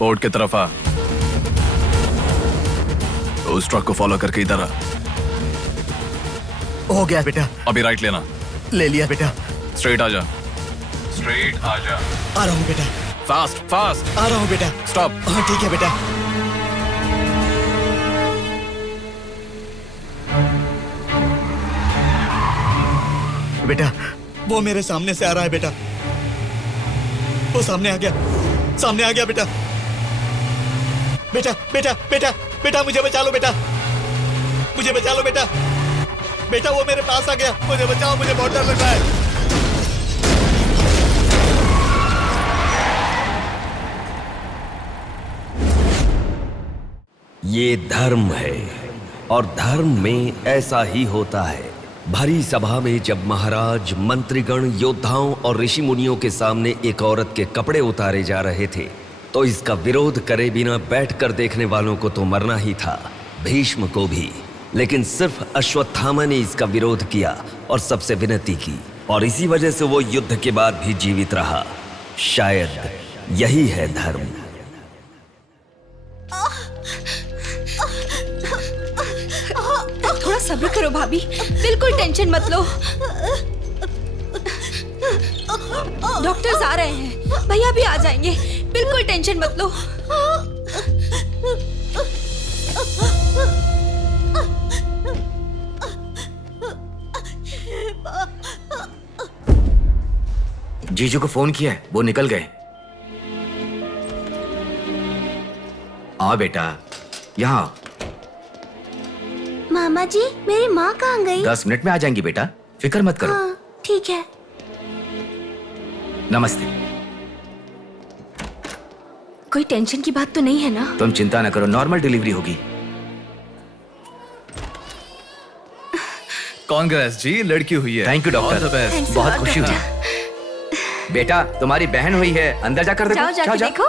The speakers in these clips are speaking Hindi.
पोर्ट की तरफ आ। तो उस ट्रक को फॉलो करके इधर आ। हो गया बेटा। अभी राइट लेना। ले लिया बेटा। स्ट्रेट आ जा। स्ट्रेट आ जा। आ रहा हूँ बेटा। Fast fast. आ रहा हूँ बेटा। स्टॉप। हाँ ठीक है बेटा। बेटा वो मेरे सामने से आ रहा है बेटा। वो सामने आ गया, सामने आ गया बेटा। बेटा बेटा बेटा बेटा मुझे बचा लो बेटा, मुझे बचा लो बेटा। बेटा वो मेरे पास आ गया, मुझे बचाओ, मुझे बहुत डर लग रहा है। ये धर्म है और धर्म में ऐसा ही होता है। भरी सभा में जब महाराज, मंत्रीगण, योद्धाओं और ऋषि मुनियों के सामने एक औरत के कपड़े उतारे जा रहे थे तो इसका विरोध करे बिना बैठकर देखने वालों को तो मरना ही था, भीष्म को भी। लेकिन सिर्फ अश्वत्थामा ने इसका विरोध किया और सबसे विनती की, और इसी वजह से वो युद्ध के बाद भी जीवित रहा। शायद यही है धर्म। थोड़ा सब्र करो भाभी, बिल्कुल टेंशन मत लो। डॉक्टर्स आ रहे हैं, भैया भी आ जाएंगे, बिल्कुल टेंशन मत लो। जीजू को फोन किया है, वो निकल गए। आओ बेटा, यहाँ। मामा जी, मेरी माँ कहाँ गई? 10 मिनट में आ जाएंगी बेटा, फिक्र मत करो। हाँ, ठीक है। नमस्ते। कोई टेंशन की बात तो नहीं है ना? तुम चिंता न करो, नॉर्मल डिलीवरी होगी। कांग्रेस जी, लड़की हुई है। थैंक यू डॉक्टर, बहुत खुशी हुई। बेटा तुम्हारी बहन हुई है, अंदर जाकर देखो। जाओ जाके देखो।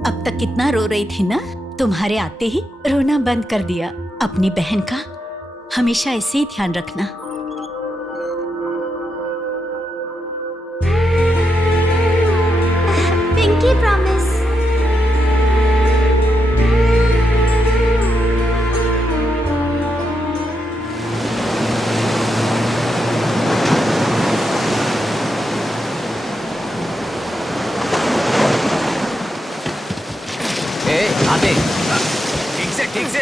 अब तक कितना रो रही थी ना, तुम्हारे आते ही रोना बंद कर दिया। अपनी बहन का हमेशा ऐसे ही ध्यान रखना। Pinky promise. आते ठीक से।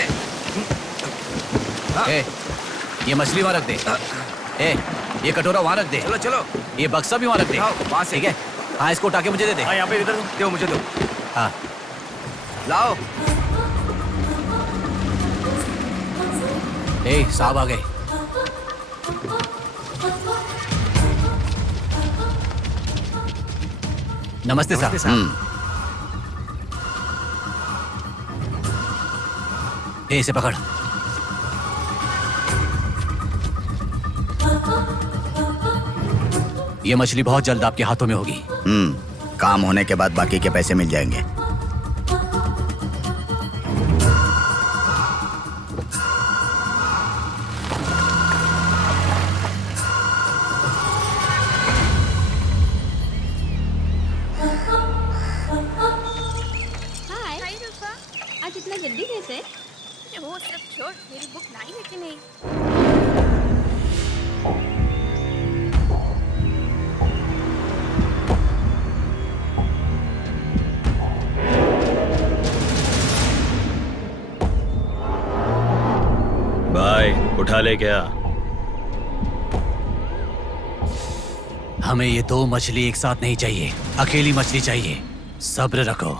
ए, ये मछली वहाँ रख दे। ए, ये कटोरा वहाँ रख दे। चलो चलो, ये बक्सा भी वहाँ रख दे। वहाँ से। ठीक है। हाँ, इसको उठा के मुझे दे दे। हाँ, यहाँ पे इधर दो, मुझे दो। हाँ, लाओ। ए, साहब आ गए। नमस्ते साहब। ए, इसे पकड़। ये मछली बहुत जल्द आपके हाथों में होगी। काम होने के बाद बाकी के पैसे मिल जाएंगे। आज इतना जल्दी कैसे? वो सब छोड़, मेरी बुक लाई है कि नहीं? भाई उठा ले क्या? हमें ये 2 मछली एक साथ नहीं चाहिए, अकेली मछली चाहिए। सब्र रखो।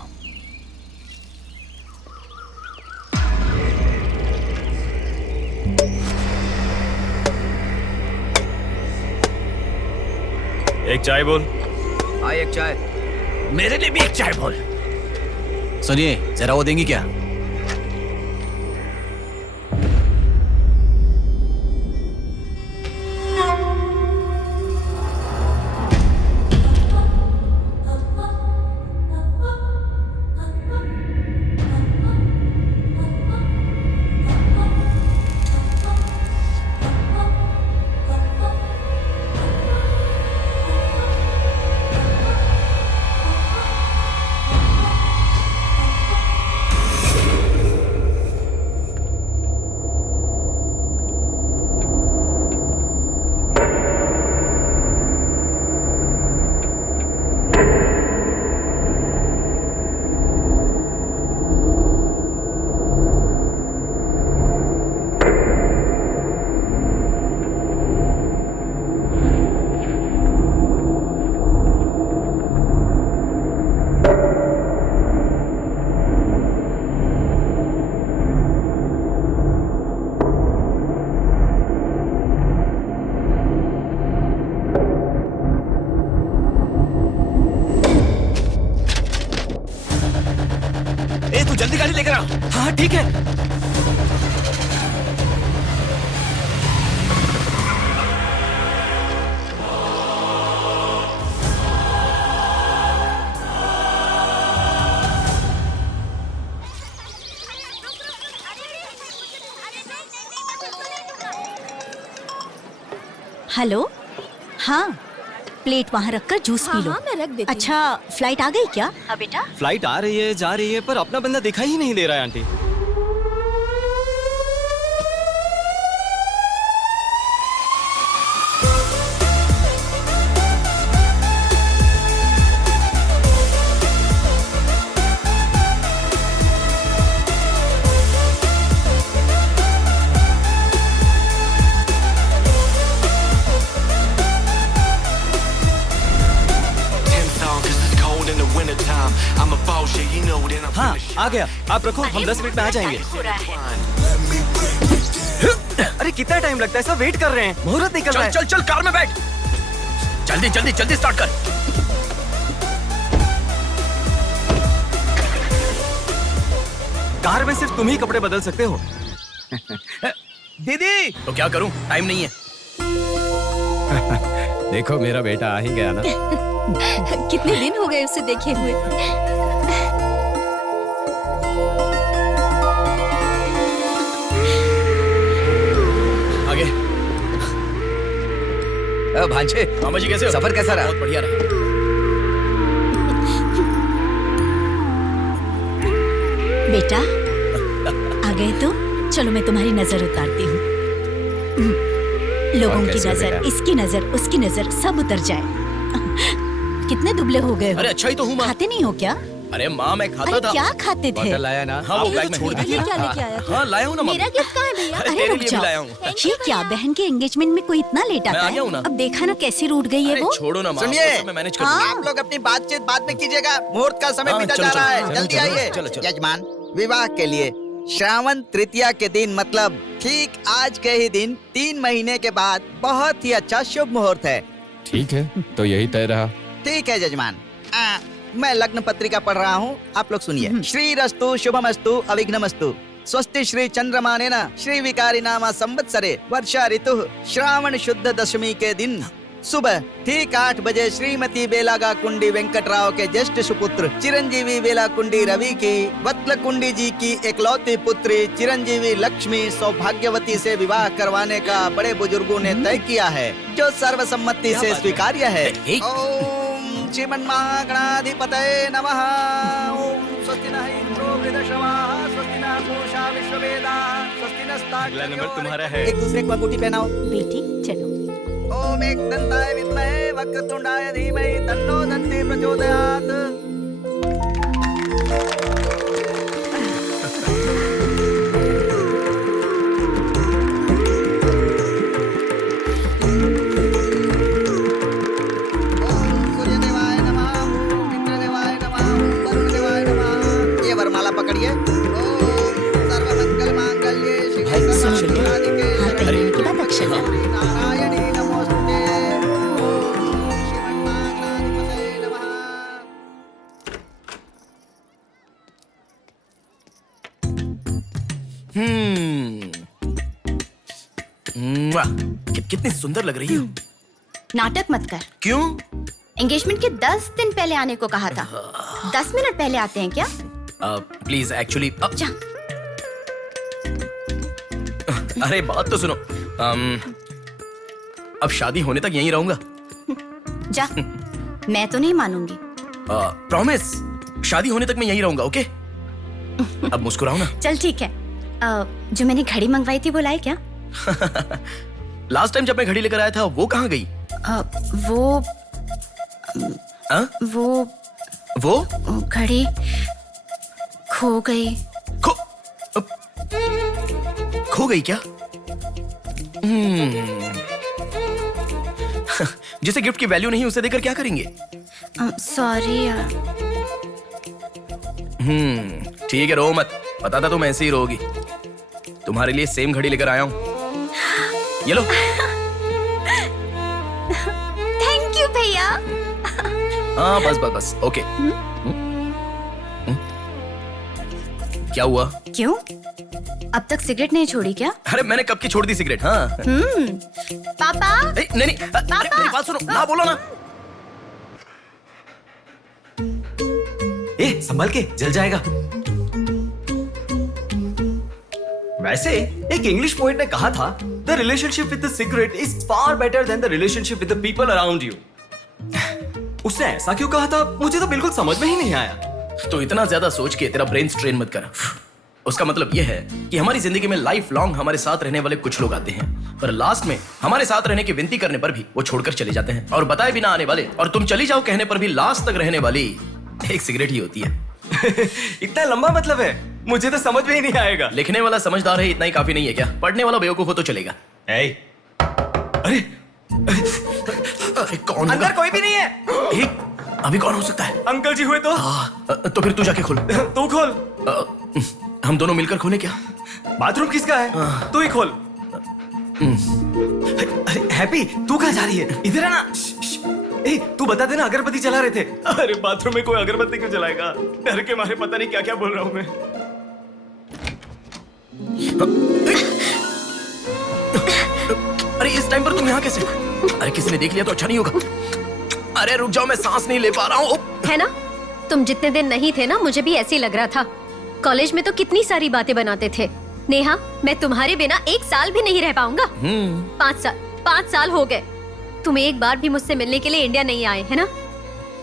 एक चाय बोल। हाँ, एक चाय। मेरे लिए भी एक चाय बोल। सुनिए, जरा वो देंगी क्या? जल्दी गाड़ी लेकर आ। हाँ ठीक है। हेलो, हाँ प्लेट वहाँ रखकर जूस पी लो। हाँ, मैं रख देती हूँ। अच्छा, फ्लाइट आ गई क्या? हाँ बेटा। फ्लाइट आ रही है, जा रही है, पर अपना बंदा दिखाई ही नहीं दे रहा है आंटी। हाँ आ गया, आप रखो, हम 10 मिनट में आ जाएंगे। अरे कितना टाइम लगता है, सब वेट कर रहे हैं, मुहूर्त निकल रहा है। चल चल कार में बैठ, जल्दी जल्दी जल्दी स्टार्ट कर। कार में सिर्फ तुम ही कपड़े बदल सकते हो। दीदी तो क्या करूं, टाइम नहीं है। देखो मेरा बेटा आ ही गया ना। कितने दिन हो गए उसे देखे हुए। आगे भांजे, मामा जी कैसे हो? सफर कैसा रहा? बहुत बढ़िया रहा। बेटा आ गए तो चलो मैं तुम्हारी नजर उतारती हूँ। लोगों की नजर, इसकी नजर, उसकी नजर, सब उतर जाए। कितने दुबले हो गए हो? अरे अच्छा ही तो हूँ माँ। खाते नहीं हो क्या? अरे माँ मैं खाता अरे था। क्या खाते थे? बॉटल लाया ना। हाँ वो बैग में छोड़ ये क्या लेके आया तू? हाँ लाया हूँ ना मेरा गिफ्ट कहाँ है भैया? अरे तेरे रुक लिए भी जाओ, लाया हूँ। ये क्या बहन के एंगेजमेंट में कोई इतना लेट आता मैं आ है? गया हूँ ना। अब देखा ना कैसी रूठ गई है अरे वो। छोड़ो ना माँ, सुनिए, वो सब मैं मैनेज कर हाँ। दूंगा। आप लोग अपनी बातचीत बाद में कीजिएगा, मुहूर्त का समय हाँ, बीता चलो, जा रहा चलो, है। जल्दी चलो, आइए। चलो, चलो। यजमान, विवाह के लिए श्रावण तृतीया के दिन, मतलब ठीक आज के ही दिन 3 महीने के बाद बहुत ही अच्छा शुभ मुहूर्त है। ठीक है, तो यही तय रहा। ठीक है यजमान। मैं लग्न पत्रिका पढ़ रहा हूँ, आप लोग सुनिए। श्रीरस्तु शुभमस्तु अविघ्नमस्तु स्वस्ति श्री चंद्रमानेन श्री विकारी नामा संवत्सरे वर्षा ऋतु श्रावण शुद्ध दशमी के दिन सुबह ठीक 8 बजे श्रीमती बेलागा कुंडी वेंकटराव के ज्येष्ठ सुपुत्र चिरंजीवी बेला कुंडी रवि की वत्ल कुंडी जी की एकलौती पुत्री चिरंजीवी लक्ष्मी सौभाग्यवती से विवाह करवाने का बड़े बुजुर्गों ने तय किया है, जो सर्वसम्मति से स्वीकार्य है। ओम श्रीमन्महागणाधिपतये नमः। ओम स्वस्ति नः इंद्रो वृद्धश्रवाः स्वस्ति नः पूषा विश्ववेदाः स्वस्ति नस्तार्क्ष्यो। अगला नंबर तुम्हारा है। एक दूसरे को अंगूठी पहनाओ। बेटी चलो। ओम एकदंताय विद्महे वक्रतुंडाय धीमहि तन्नो दन्ती प्रचोदयात्। ओम सूर्यदेवाय नमः, ओम इंद्रदेवाय नमः, ओम वरुणदेवाय नमः। ये वरमाला पकड़िए। ओम सर्वमंगल मांगल्ये शिवे सर्वार्थसाधिके हाथ पहनने के बाद अक्षर डालो। नारायणी नमोस्तुते। ओम श्रीमन्महागणाधिपतये नमः। कितनी सुंदर लग रही हो। नाटक मत कर। क्यों? एंगेजमेंट के 10 दिन पहले आने को कहा था। 10 मिनट पहले आते हैं क्या? प्लीज एक्चुअली जा। अरे बात तो सुनो। अब शादी होने तक यहीं रहूंगा। जा। मैं तो नहीं मानूंगी। प्रॉमिस, शादी होने तक मैं यहीं रहूंगा। ओके? अब मुस्कुराओ ना। चल ठीक है। जो मैंने घड़ी मंगवाई थी वो लाए क्या? लास्ट टाइम जब मैं घड़ी लेकर आया था वो कहाँ गई? वो घड़ी खो गई। खो गई क्या? जिसे गिफ्ट की वैल्यू नहीं उसे देकर क्या करेंगे? सॉरी यार। ठीक है, रो मत। पता था तुम ऐसे ही रोगी। तुम्हारे लिए सेम घड़ी लेकर आया हूँ। ये लो। थैंक यू भैया। हाँ बस ओके। क्या हुआ? क्यों? अब तक सिगरेट नहीं छोड़ी क्या? अरे मैंने कब की छोड़ दी सिगरेट। हाँ। पापा। नहीं मेरी बात सुनो ना, बोलो ना। संभल के, जल जाएगा। वैसे एक इंग्लिश पोएट ने कहा था, the relationship with the cigarette is far better than the relationship with the people around you. उसने ऐसा क्यों कहा था मुझे तो बिल्कुल समझ में ही नहीं आया। तो इतना ज्यादा सोच के तेरा ब्रेन स्ट्रेन मत कर। उसका मतलब यह है कि हमारी जिंदगी में लाइफ लॉन्ग हमारे साथ रहने वाले कुछ लोग आते हैं, पर लास्ट में हमारे साथ रहने की विनती करने पर भी वो छोड़कर चले जाते हैं, और बताए बिना आने वाले और तुम चली जाओ कहने पर भी लास्ट तक रहने वाली एक सिगरेट ही होती है। इतना लंबा मतलब है, मुझे तो समझ में ही नहीं आएगा। लिखने वाला समझदार है इतना ही काफी नहीं है क्या? पढ़ने वाला बेवकूफ हो तो चलेगा। अरे कौन? अंदर कोई भी नहीं है। अभी कौन हो सकता है? अंकल जी हुए तो? तो फिर तू जाके खोल। तू खोल। हम दोनों मिलकर खोले क्या? बाथरूम किसका है? तू ही खोल। हैप्पी, तू कहाँ जा रही है? इधर है ना। तू बता देना, अगरबत्ती जला रहे थे। अरे बाथरूम में कोई अगरबत्ती क्यों जलाएगा? डर के मारे पता नहीं क्या क्या बोल रहा हूँ मैं। अरे इस टाइम पर तुम यहाँ कैसे? अरे किसी ने देख लिया तो अच्छा नहीं होगा। अरे रुक जाओ, मैं सांस नहीं ले पा रहा हूँ। है ना, तुम जितने दिन नहीं थे ना मुझे भी ऐसे ही लग रहा था। कॉलेज में तो कितनी सारी बातें बनाते थे। नेहा, मैं तुम्हारे बिना 1 साल भी नहीं रह पाऊंगा। 5 साल हो गए। तुम एक बार भी मुझसे मिलने के लिए इंडिया नहीं आए, है ना?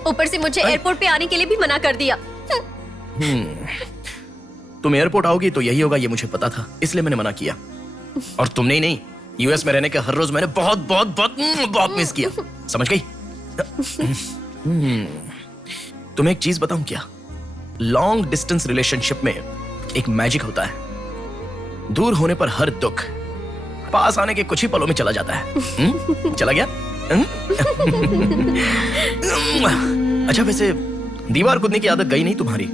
ऊपर से मुझे एयरपोर्ट पे आने के लिए भी मना कर दिया। तुम एयरपोर्ट आओगी तो यही होगा, ये मुझे पता था, इसलिए मैंने मना किया। और तुमने ही नहीं, यूएस में रहने के हर रोज मैंने बहुत बहुत बहुत बहुत मिस किया। समझ गई? तुम्हें एक चीज बताऊं क्या? लॉन्ग डिस्टेंस रिलेशनशिप में एक मैजिक होता है। दूर होने पर हर दुख पास आने के कुछ ही पलों में चला जाता है। चला गया? अच्छा वैसे दीवार कूदने की आदत गई नहीं तुम्हारी?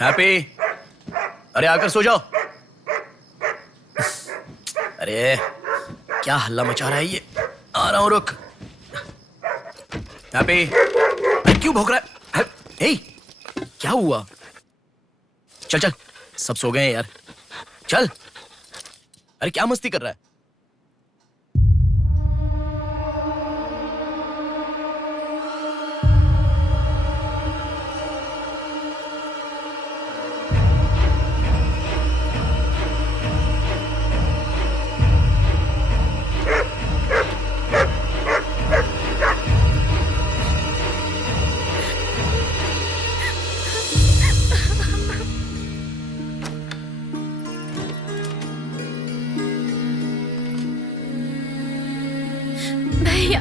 हैप्पी, अरे आकर सो जाओ। अरे क्या हल्ला मचा रहा है ये? आ रहा हूं, रुक। हैप्पी, क्यों भौंक रहा है? हे, क्या हुआ? चल चल, सब सो गए हैं यार, चल। अरे क्या मस्ती कर रहा है? भैया,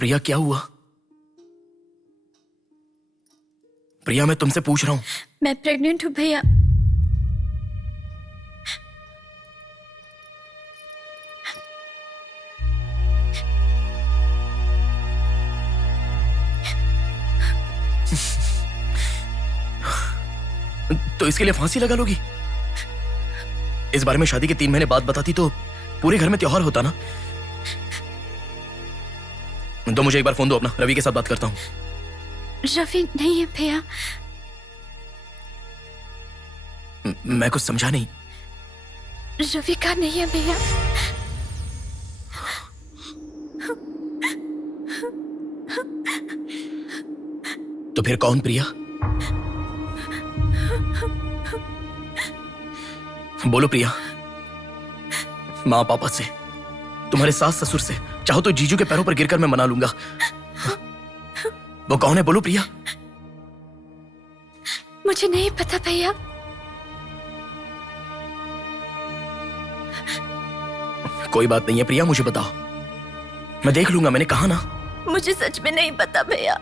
प्रिया क्या हुआ? प्रिया मैं तुमसे पूछ रहा हूं। मैं प्रेग्नेंट हूँ भैया। तो इसके लिए फांसी लगा लोगी? इस बारे में शादी के 3 महीने बाद बताती तो पूरे घर में त्योहार होता ना। तो मुझे एक बार फोन दो अपना, रवि के साथ बात करता हूं। रवि नहीं है भैया। मैं कुछ समझा नहीं। रवि का नहीं है भैया। तो फिर कौन प्रिया? बोलो प्रिया। माँ पापा से, तुम्हारे सास ससुर से, चाहो तो जीजू के पैरों पर गिरकर मैं मना लूंगा। वो कौन है बोलो प्रिया। मुझे नहीं पता भैया। कोई बात नहीं है प्रिया, मुझे बताओ, मैं देख लूंगा, मैंने कहा ना। मुझे सच में नहीं पता भैया।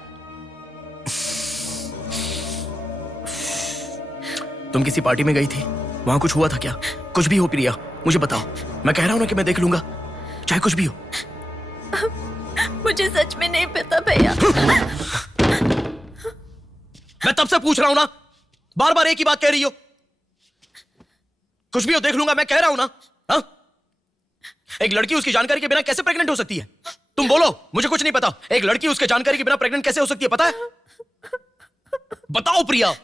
तुम किसी पार्टी में गई थी, वहां कुछ हुआ था क्या? कुछ भी हो प्रिया, मुझे बताओ। मैं कह रहा हूं ना कि मैं देख लूंगा, चाहे कुछ भी हो। मुझे सच में नहीं पता भैया। मैं तब से पूछ रहा हूं ना, बार बार एक ही बात कह रही हो। कुछ भी हो देख लूंगा, मैं कह रहा हूं ना। हा? एक लड़की उसकी जानकारी के बिना कैसे प्रेग्नेंट हो सकती है? तुम बोलो, मुझे कुछ नहीं पता। एक लड़की उसके जानकारी के बिना प्रेग्नेंट कैसे हो सकती है, पता है? बताओ प्रिया।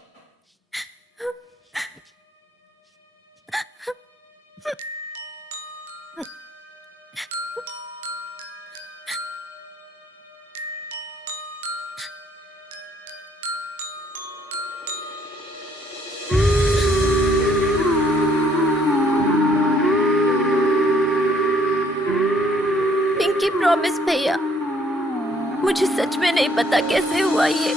पिंकी प्रॉमिस भैया, मुझे सच में नहीं पता कैसे हुआ ये।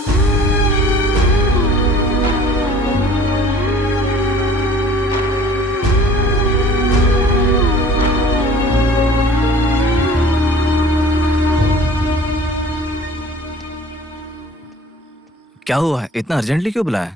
क्या हुआ है? इतना अर्जेंटली क्यों बुलाया?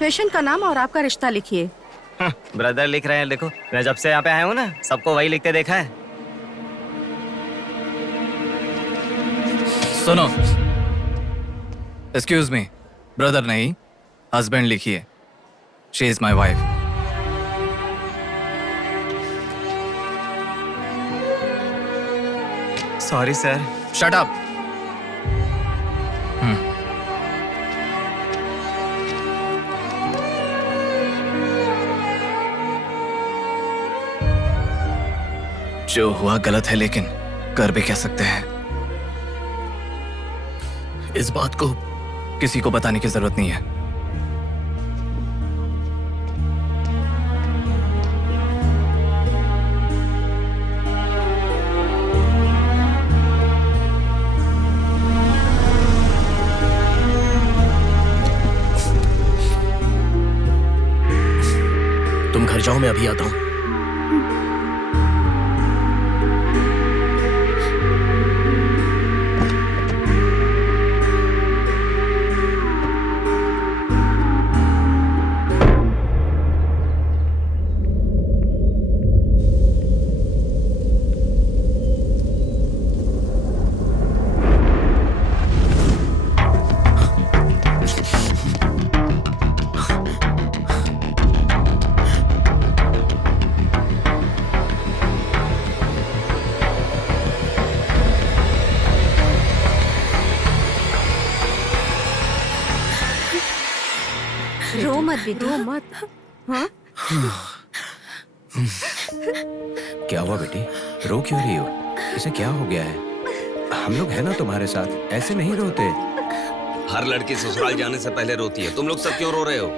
पेशेंट का नाम और आपका रिश्ता लिखिए। ब्रदर लिख रहे हैं, देखो। मैं जब से यहाँ पे आया हूँ ना, सबको वही लिखते देखा है। सुनो, एक्सक्यूज मी, ब्रदर नहीं, हस्बैंड लिखिए। She is my wife. Sorry sir. Shut up. जो हुआ गलत है, लेकिन कर भी कह सकते हैं। इस बात को किसी को बताने की जरूरत नहीं है। तुम घर जाओ, मैं अभी आता हूं। रो मत बेटी, रो मत। हाँ? क्या हुआ बेटी? रो क्यों रही हो? इसे क्या हो गया है? हम लोग हैं ना तुम्हारे साथ, ऐसे नहीं रोते। हर लड़की ससुराल जाने से पहले रोती है, तुम लोग सब क्यों रो रहे हो?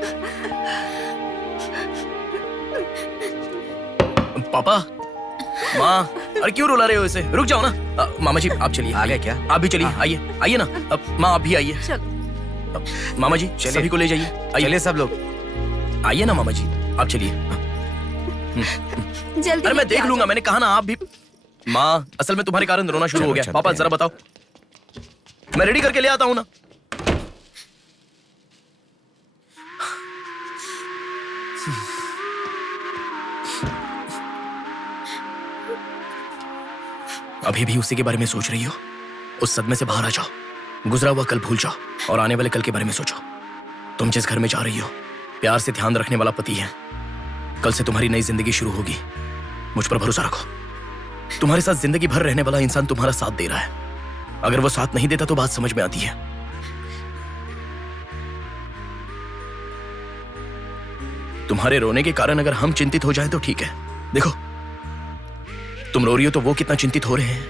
पापा, माँ, अरे क्यों रुला रहे हो इसे? रुक जाओ ना। मामा जी आप चलिए। आ गए क्या? आप भी चलिए, आइए आइए ना। माँ आप भी आइए। मामा जी सभी को ले जाइए। चलिए सब लोग, आइए ना मामा जी, आप चलिए। जल्दी। अरे मैं देख लूंगा, मैंने कहा ना आप भी। माँ, असल में तुम्हारे कारण रोना शुरू हो गया। पापा जरा बताओ, मैं रेडी करके ले आता हूँ ना। अभी भी उसी के बारे में सोच रही हो? उस सदमे से बाहर आ जाओ, गुजरा हुआ कल भूल जाओ और आने वाले कल के बारे में सोचो। तुम जिस घर में जा रही हो, प्यार से ध्यान रखने वाला पति है। कल से तुम्हारी नई जिंदगी शुरू होगी, मुझ पर भरोसा रखो। तुम्हारे साथ जिंदगी भर रहने वाला इंसान तुम्हारा साथ दे रहा है। अगर वो साथ नहीं देता तो बात समझ में आती है। तुम्हारे रोने के कारण अगर हम चिंतित हो जाएं तो ठीक है। देखो, तुम रो रही हो तो वो कितना चिंतित हो रहे हैं।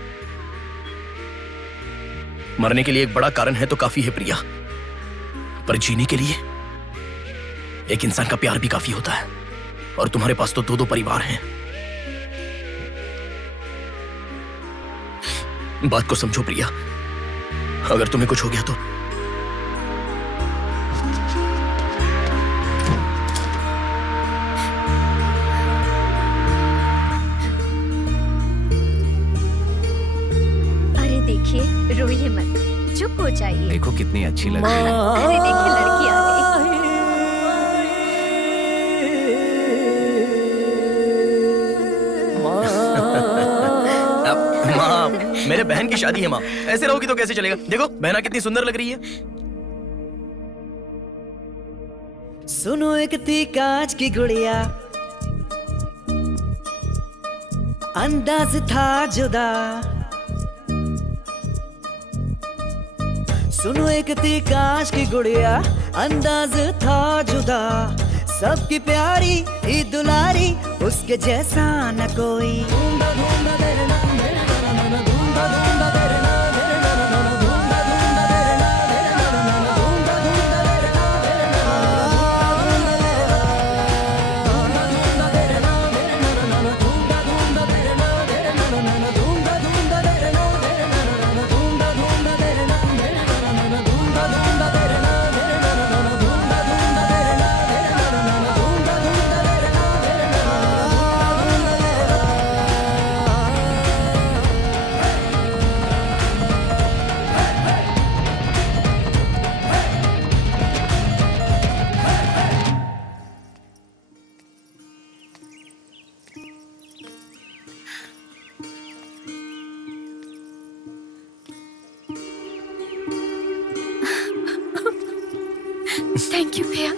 मरने के लिए एक बड़ा कारण है तो काफी है प्रिया, पर जीने के लिए एक इंसान का प्यार भी काफी होता है। और तुम्हारे पास तो 2-2 परिवार हैं। बात को समझो प्रिया, अगर तुम्हें कुछ हो गया तो देखिए, रोइए मत, चुप हो जाइए। देखो कितनी अच्छी लग रही है। अरे देखिए, लड़की आ गई। माँ, मेरे बहन की शादी है माँ, ऐसे रहोगी तो कैसे चलेगा? देखो बहना कितनी सुंदर लग रही है। सुनो एक थी कांच की गुड़िया, अंदाज था जुदा। सुनो एक थी कांच की गुड़िया, अंदाज था जुदा। सबकी प्यारी ही दुलारी, उसके जैसा न कोई। थैंक यू भैया,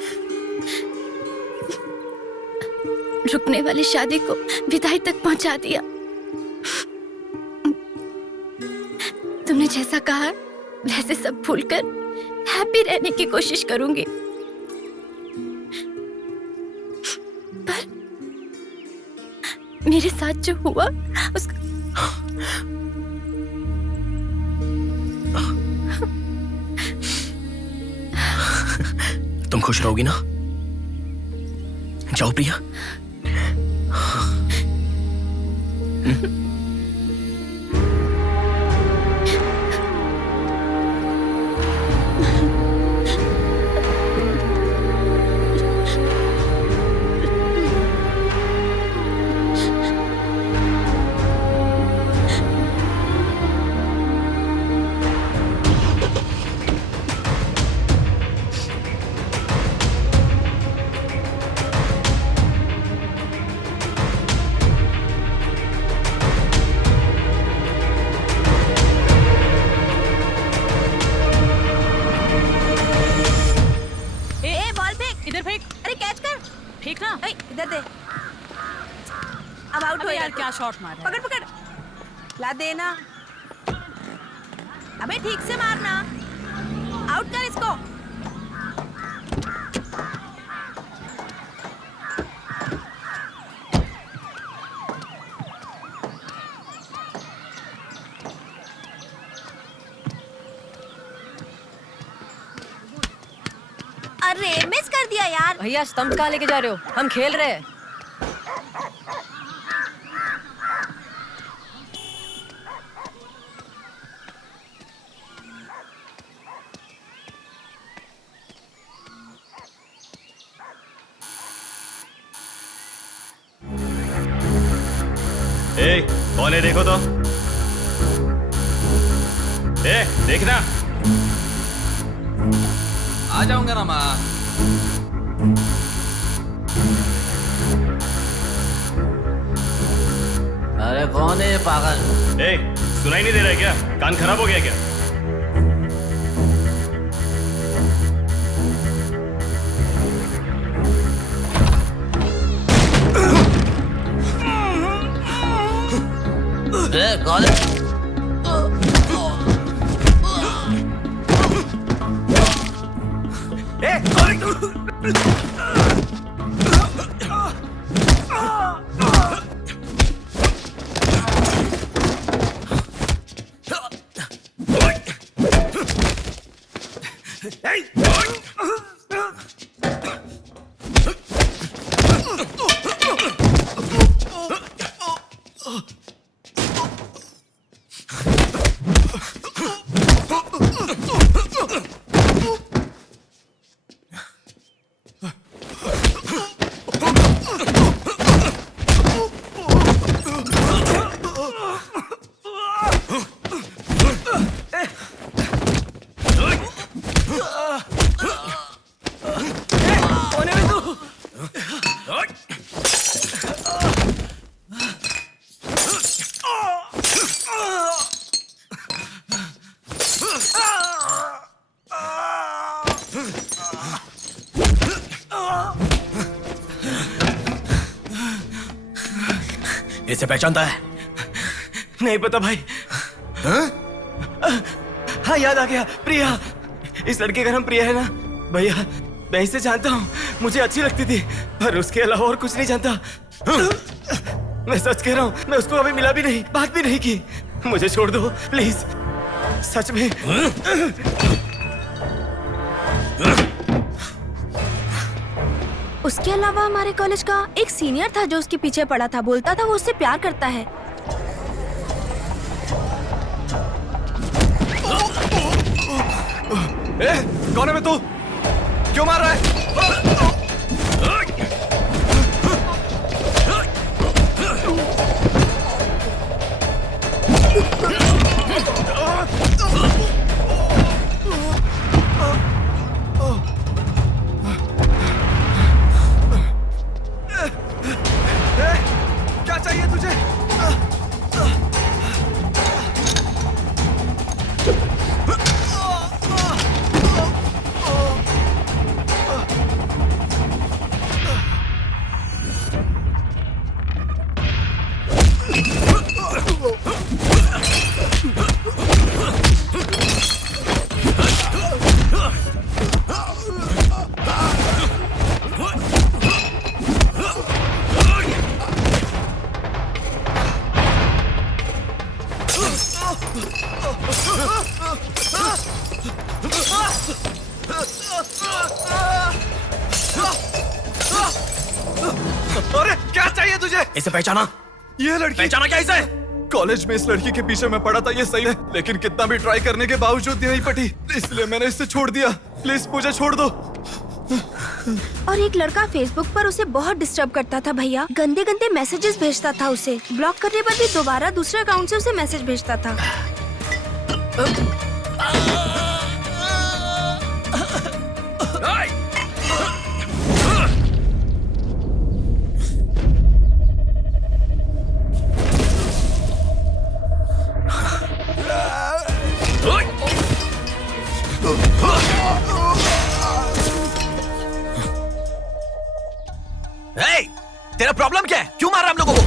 रुकने वाली शादी को विदाई तक पहुंचा दिया। तुमने जैसा कहा वैसे सब भूलकर हैप्पी रहने की कोशिश करूंगी। पर मेरे साथ जो हुआ उसका तुम खुश रहोगी ना? जाओ प्रिया। अब आउट हो यार, क्या शॉट मारा। पकड़ पकड़, ला देना। अबे ठीक से मारना, आउट कर इसको। अरे मिस कर दिया यार। भैया स्टंप कहाँ लेके जा रहे हो? हम खेल रहे हैं। ए, कौन है देखो तो। ए, देखना। आ जाऊंगा ना माँ। अरे कौन है पागल? ए, सुनाई नहीं दे रहा है क्या? कान खराब हो गया क्या? कौन है? इसे पहचानता है? नहीं पता भाई। हाँ याद आ गया, प्रिया। इस लड़के का नाम प्रिया है ना भैया? मैं इसे जानता हूँ, मुझे अच्छी लगती थी, पर उसके अलावा और कुछ नहीं जानता। मैं सच कह रहा हूँ, मैं उसको अभी मिला भी नहीं, बात भी नहीं की। मुझे छोड़ दो प्लीज, सच में। उसके अलावा हमारे कॉलेज का एक सीनियर था जो उसके पीछे पड़ा था, बोलता था वो उससे प्यार करता है। कौन है मैं? तू क्यों मार रहा है? क्या चाहिए तुझे? अरे क्या चाहिए तुझे? इसे पहचाना? ये लड़की पहचाना क्या इसे? कॉलेज में इस लड़की के पीछे मैं पड़ा था, ये सही है, लेकिन कितना भी ट्राई करने के बावजूद नहीं पटी, इसलिए मैंने इसे छोड़ दिया। प्लीज मुझे छोड़ दो। और एक लड़का फेसबुक पर उसे बहुत डिस्टर्ब करता था भैया, गंदे गंदे मैसेजेस भेजता था उसे। ब्लॉक करने पर भी दोबारा दूसरे अकाउंट से उसे मैसेज भेजता था। तेरा प्रॉब्लम क्या है? क्यों मार रहा हम लोगों को?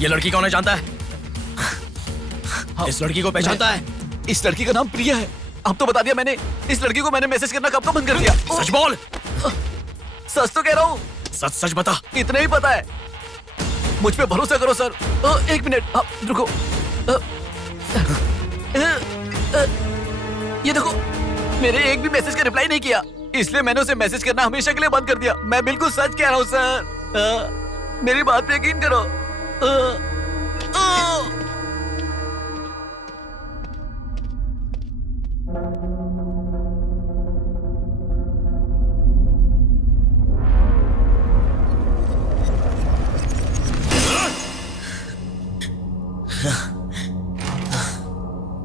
ये लड़की कौन है जानता है? इस लड़की को पहचानता है? इस लड़की का नाम प्रिया है। अब तो बता दिया मैंने। इस लड़की को मैंने मैसेज करना कब का बंद कर दिया। सच बोल। सच तो कह रहा हूँ। सच सच बता। इतना ही पता है। मुझ पे भरोसा करो सर। एक मिनट रुको। ये देखो, मेरे एक भी मैसेज का रिप्लाई नहीं किया, इसलिए मैंने उसे मैसेज करना हमेशा के लिए बंद कर दिया। मैं बिल्कुल सच कह रहा हूँ सर। मेरी बात पे यकीन करो।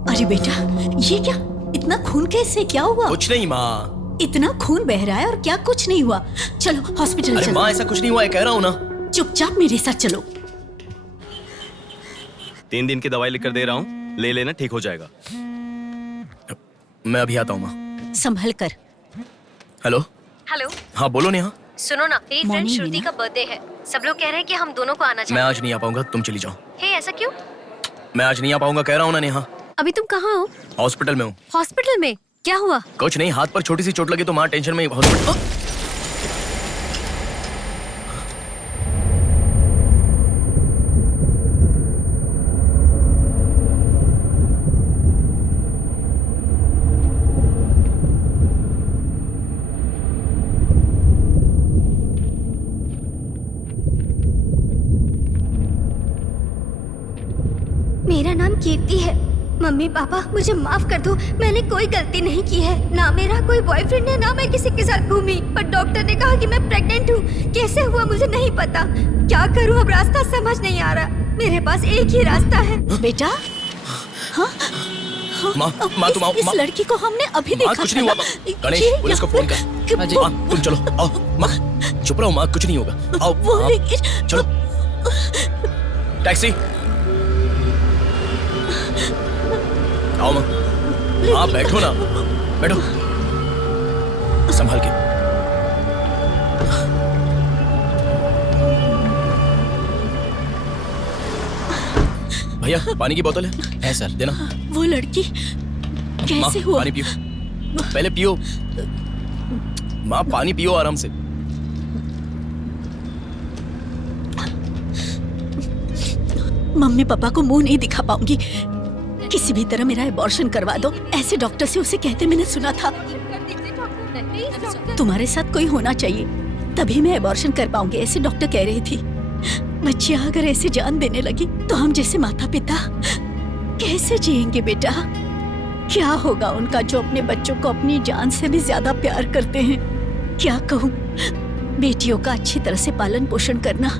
अरे बेटा, ये क्या? इतना खून कैसे? क्या हुआ? कुछ नहीं माँ। इतना खून बह रहा है और क्या कुछ नहीं हुआ? चलो हॉस्पिटल अरे चलो। माँ, ऐसा कुछ नहीं हुआ है, कह रहा हूँ ना। चुपचाप मेरे साथ चलो। 3 दिन की दवाई लिख कर दे रहा हूँ, ले लेना, ठीक हो जाएगा। मैं अभी आता हूँ माँ। संभल कर। हेलो। हेलो। हाँ बोलो नेहा। सुनो ना, मेरी फ्रेंड श्रुति का बर्थडे है। सब लोग कह रहे हैं कि हम दोनों को आना चाहिए। मैं आज नहीं आ पाऊंगा, तुम चली जाओ। हे, ऐसा क्यों? मैं आज नहीं आ पाऊंगा, कह रहा हूँ ना नेहा। अभी तुम कहाँ हो? हॉस्पिटल में हूँ। हॉस्पिटल में? क्या हुआ? कुछ नहीं, हाथ पर छोटी सी चोट लगी तो माँ टेंशन में हॉस्पिटल। मेरा नाम कीर्ति है। मम्मी पापा मुझे माफ कर दो, मैंने कोई गलती नहीं की है। ना मेरा कोई बॉयफ्रेंड है, ना मैं किसी के साथ घूमी। पर डॉक्टर ने कहा कि मैं प्रेग्नेंट हूँ। कैसे हुआ मुझे नहीं पता। क्या करूँ अब, रास्ता समझ नहीं आ रहा। मेरे पास एक ही रास्ता है। बेटा, हाँ? माँ, तुम आओ। इस लड़की को हमने अभी देखा। कुछ नहीं हुआ। गणेश, पुलिस को फोन कर। माँ, तुम चलो, आओ। माँ, चुप रहो माँ, कुछ नहीं होगा। आओ, चलो। टैक्सी। आओ माँ। हाँ बैठो ना, बैठो, संभाल के। भैया पानी की बोतल है सर, देना। वो लड़की कैसे हुआ? पानी पियो, पहले पियो माँ, पानी पियो आराम से। मम्मी पापा को मुंह नहीं दिखा पाऊंगी। किसी भी तरह मेरा एबॉर्शन करवा दो, ऐसे डॉक्टर से उसे कहते मैंने सुना था। तुम्हारे साथ कोई होना चाहिए, तभी मैं एबॉर्शन कर पाऊंगी, ऐसे डॉक्टर कह रही थी। बच्चियां अगर ऐसे जान देने लगी तो हम जैसे माता पिता कैसे जिएंगे बेटा? क्या होगा उनका जो अपने बच्चों को अपनी जान से भी ज्यादा प्यार करते हैं? क्या कहूँ, बेटियों का अच्छी तरह से पालन पोषण करना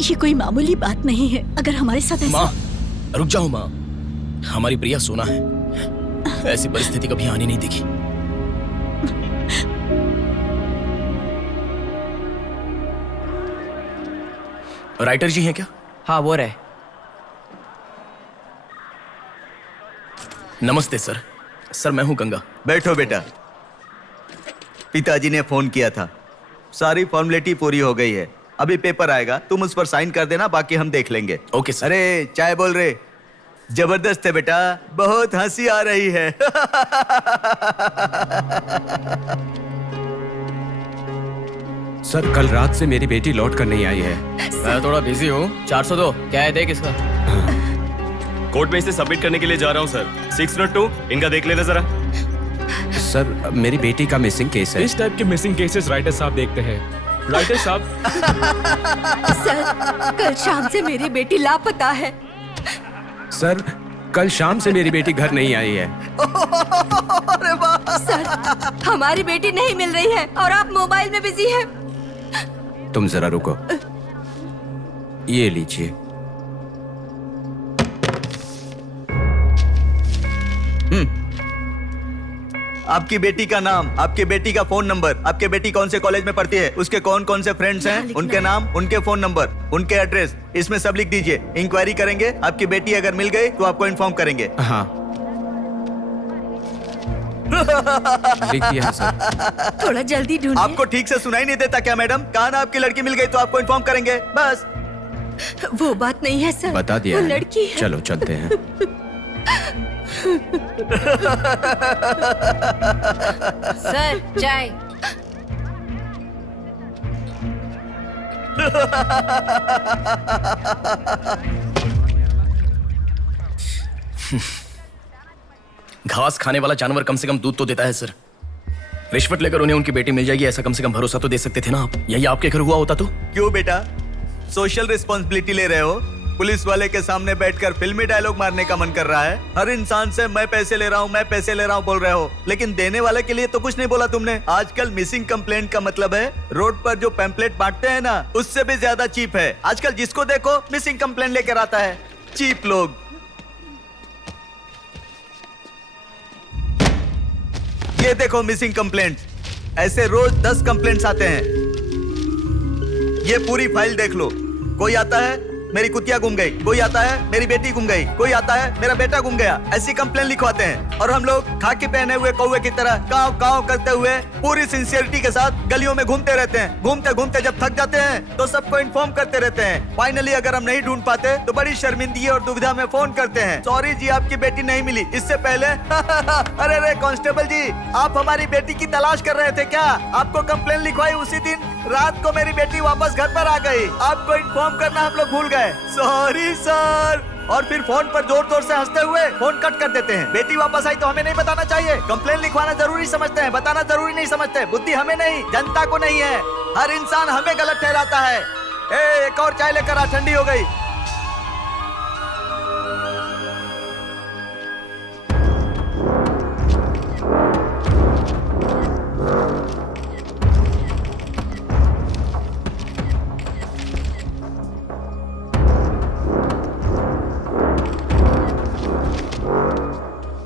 ये कोई मामूली बात नहीं है। अगर हमारे साथ ऐसा... माँ रुक जाओ माँ, हमारी प्रिया सोना है, ऐसी परिस्थिति कभी आनी नहीं देखी। राइटर जी हैं क्या? हाँ वो रहे। नमस्ते सर। सर मैं हूं गंगा। बैठो बेटा। पिताजी ने फोन किया था, सारी फॉर्मेलिटी पूरी हो गई है। अभी पेपर आएगा, तुम उस पर साइन कर देना, बाकी हम देख लेंगे। Okay sir. अरे चाय बोल रहे? जबरदस्त है बेटा, बहुत हंसी आ रही है। सर कल रात से मेरी बेटी लौट कर नहीं आई है। मैं थोड़ा बिजी हूँ। 402 क्या है, देख इसका। कोर्ट में इसे सबमिट करने के लिए जा रहा हूँ सर। 602 इनका देख लेना जरा। सर मेरी बेटी का मिसिंग केस है। इस टाइप के मिसिंग केसेस राइटर साहब देखते हैं। राइटर साहब। सर कल शाम से मेरी बेटी लापता है। सर कल शाम से मेरी बेटी घर नहीं आई है। सर हमारी बेटी नहीं मिल रही है और आप मोबाइल में बिजी हैं। तुम जरा रुको, ये लीजिए। आपकी बेटी का नाम, आपकी बेटी का फोन नंबर, आपकी बेटी कौन से कॉलेज में पढ़ती है, उसके कौन कौन से फ्रेंड्स हैं, उनके नाम, उनके फोन नंबर, उनके एड्रेस, इसमें सब लिख दीजिए। इंक्वायरी करेंगे, आपकी बेटी अगर मिल गई तो आपको इन्फॉर्म करेंगे। हाँ लिख दिया सर। थोड़ा जल्दी ढूंढिए। आपको ठीक से सुनाई नहीं देता क्या मैडम? कहा ना आपकी लड़की मिल गई तो आपको इन्फॉर्म करेंगे, बस। वो बात नहीं है सर, बता दिया वो है ना? लड़की है। चलो चलते हैं। सर चाय। घास खाने वाला जानवर कम से कम दूध तो देता है सर। रिश्वत लेकर उन्हें उनकी बेटी मिल जाएगी, ऐसा कम से कम भरोसा तो दे सकते थे ना आप। यही आपके घर हुआ होता तो? क्यों बेटा, सोशल रिस्पॉन्सिबिलिटी ले रहे हो? पुलिस वाले के सामने बैठकर फिल्मी डायलॉग मारने का मन कर रहा है? हर इंसान से मैं पैसे ले रहा हूँ, मैं पैसे ले रहा हूँ बोल रहे हो, लेकिन देने वाले के लिए तो कुछ नहीं बोला तुमने। आजकल मिसिंग कंप्लेंट का मतलब है रोड पर जो पैम्पलेट बांटते हैं ना, उससे भी ज्यादा चीप है। आजकल जिसको देखो मिसिंग कंप्लेंट लेकर आता है, चीप लोग। ये देखो मिसिंग कंप्लेंट, ऐसे रोज 10 कंप्लेंट्स आते हैं। ये पूरी फाइल देख लो। कोई आता है मेरी कुतिया गुम गई, कोई आता है मेरी बेटी गुम गई, कोई आता है मेरा बेटा गुम गया, ऐसी कंप्लेंट लिखवाते हैं। और हम लोग खाकी पहने हुए कौवे की तरह काव काव करते हुए पूरी सिंसियरिटी के साथ गलियों में घूमते रहते हैं। घूमते घूमते जब थक जाते हैं तो सबको इन्फॉर्म करते रहते हैं। फाइनली अगर हम नहीं ढूंढ पाते तो बड़ी शर्मिंदगी और दुविधा में फोन करते हैं, सॉरी जी आपकी बेटी नहीं मिली। इससे पहले अरे रे कांस्टेबल जी, आप हमारी बेटी की तलाश कर रहे थे क्या? आपको कंप्लेंट लिखवाई उसी दिन रात को मेरी बेटी वापस घर पर आ गई, आपको इन्फॉर्म करना हम लोग भूल गए, सॉरी सर। और फिर फोन पर जोर जोर से हंसते हुए फोन कट कर देते हैं। बेटी वापस आई तो हमें नहीं बताना चाहिए। कंप्लेंट लिखवाना जरूरी समझते हैं, बताना जरूरी नहीं समझते। बुद्धि हमें नहीं, जनता को नहीं है। हर इंसान हमें गलत ठहराता है। एक और चाय लेकर आ, ठंडी हो गई।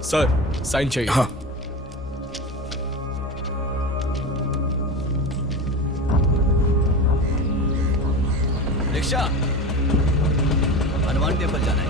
सर साइन चाहिए। हाँ। रिक्शा, हनुमान टेम्पल जाना है।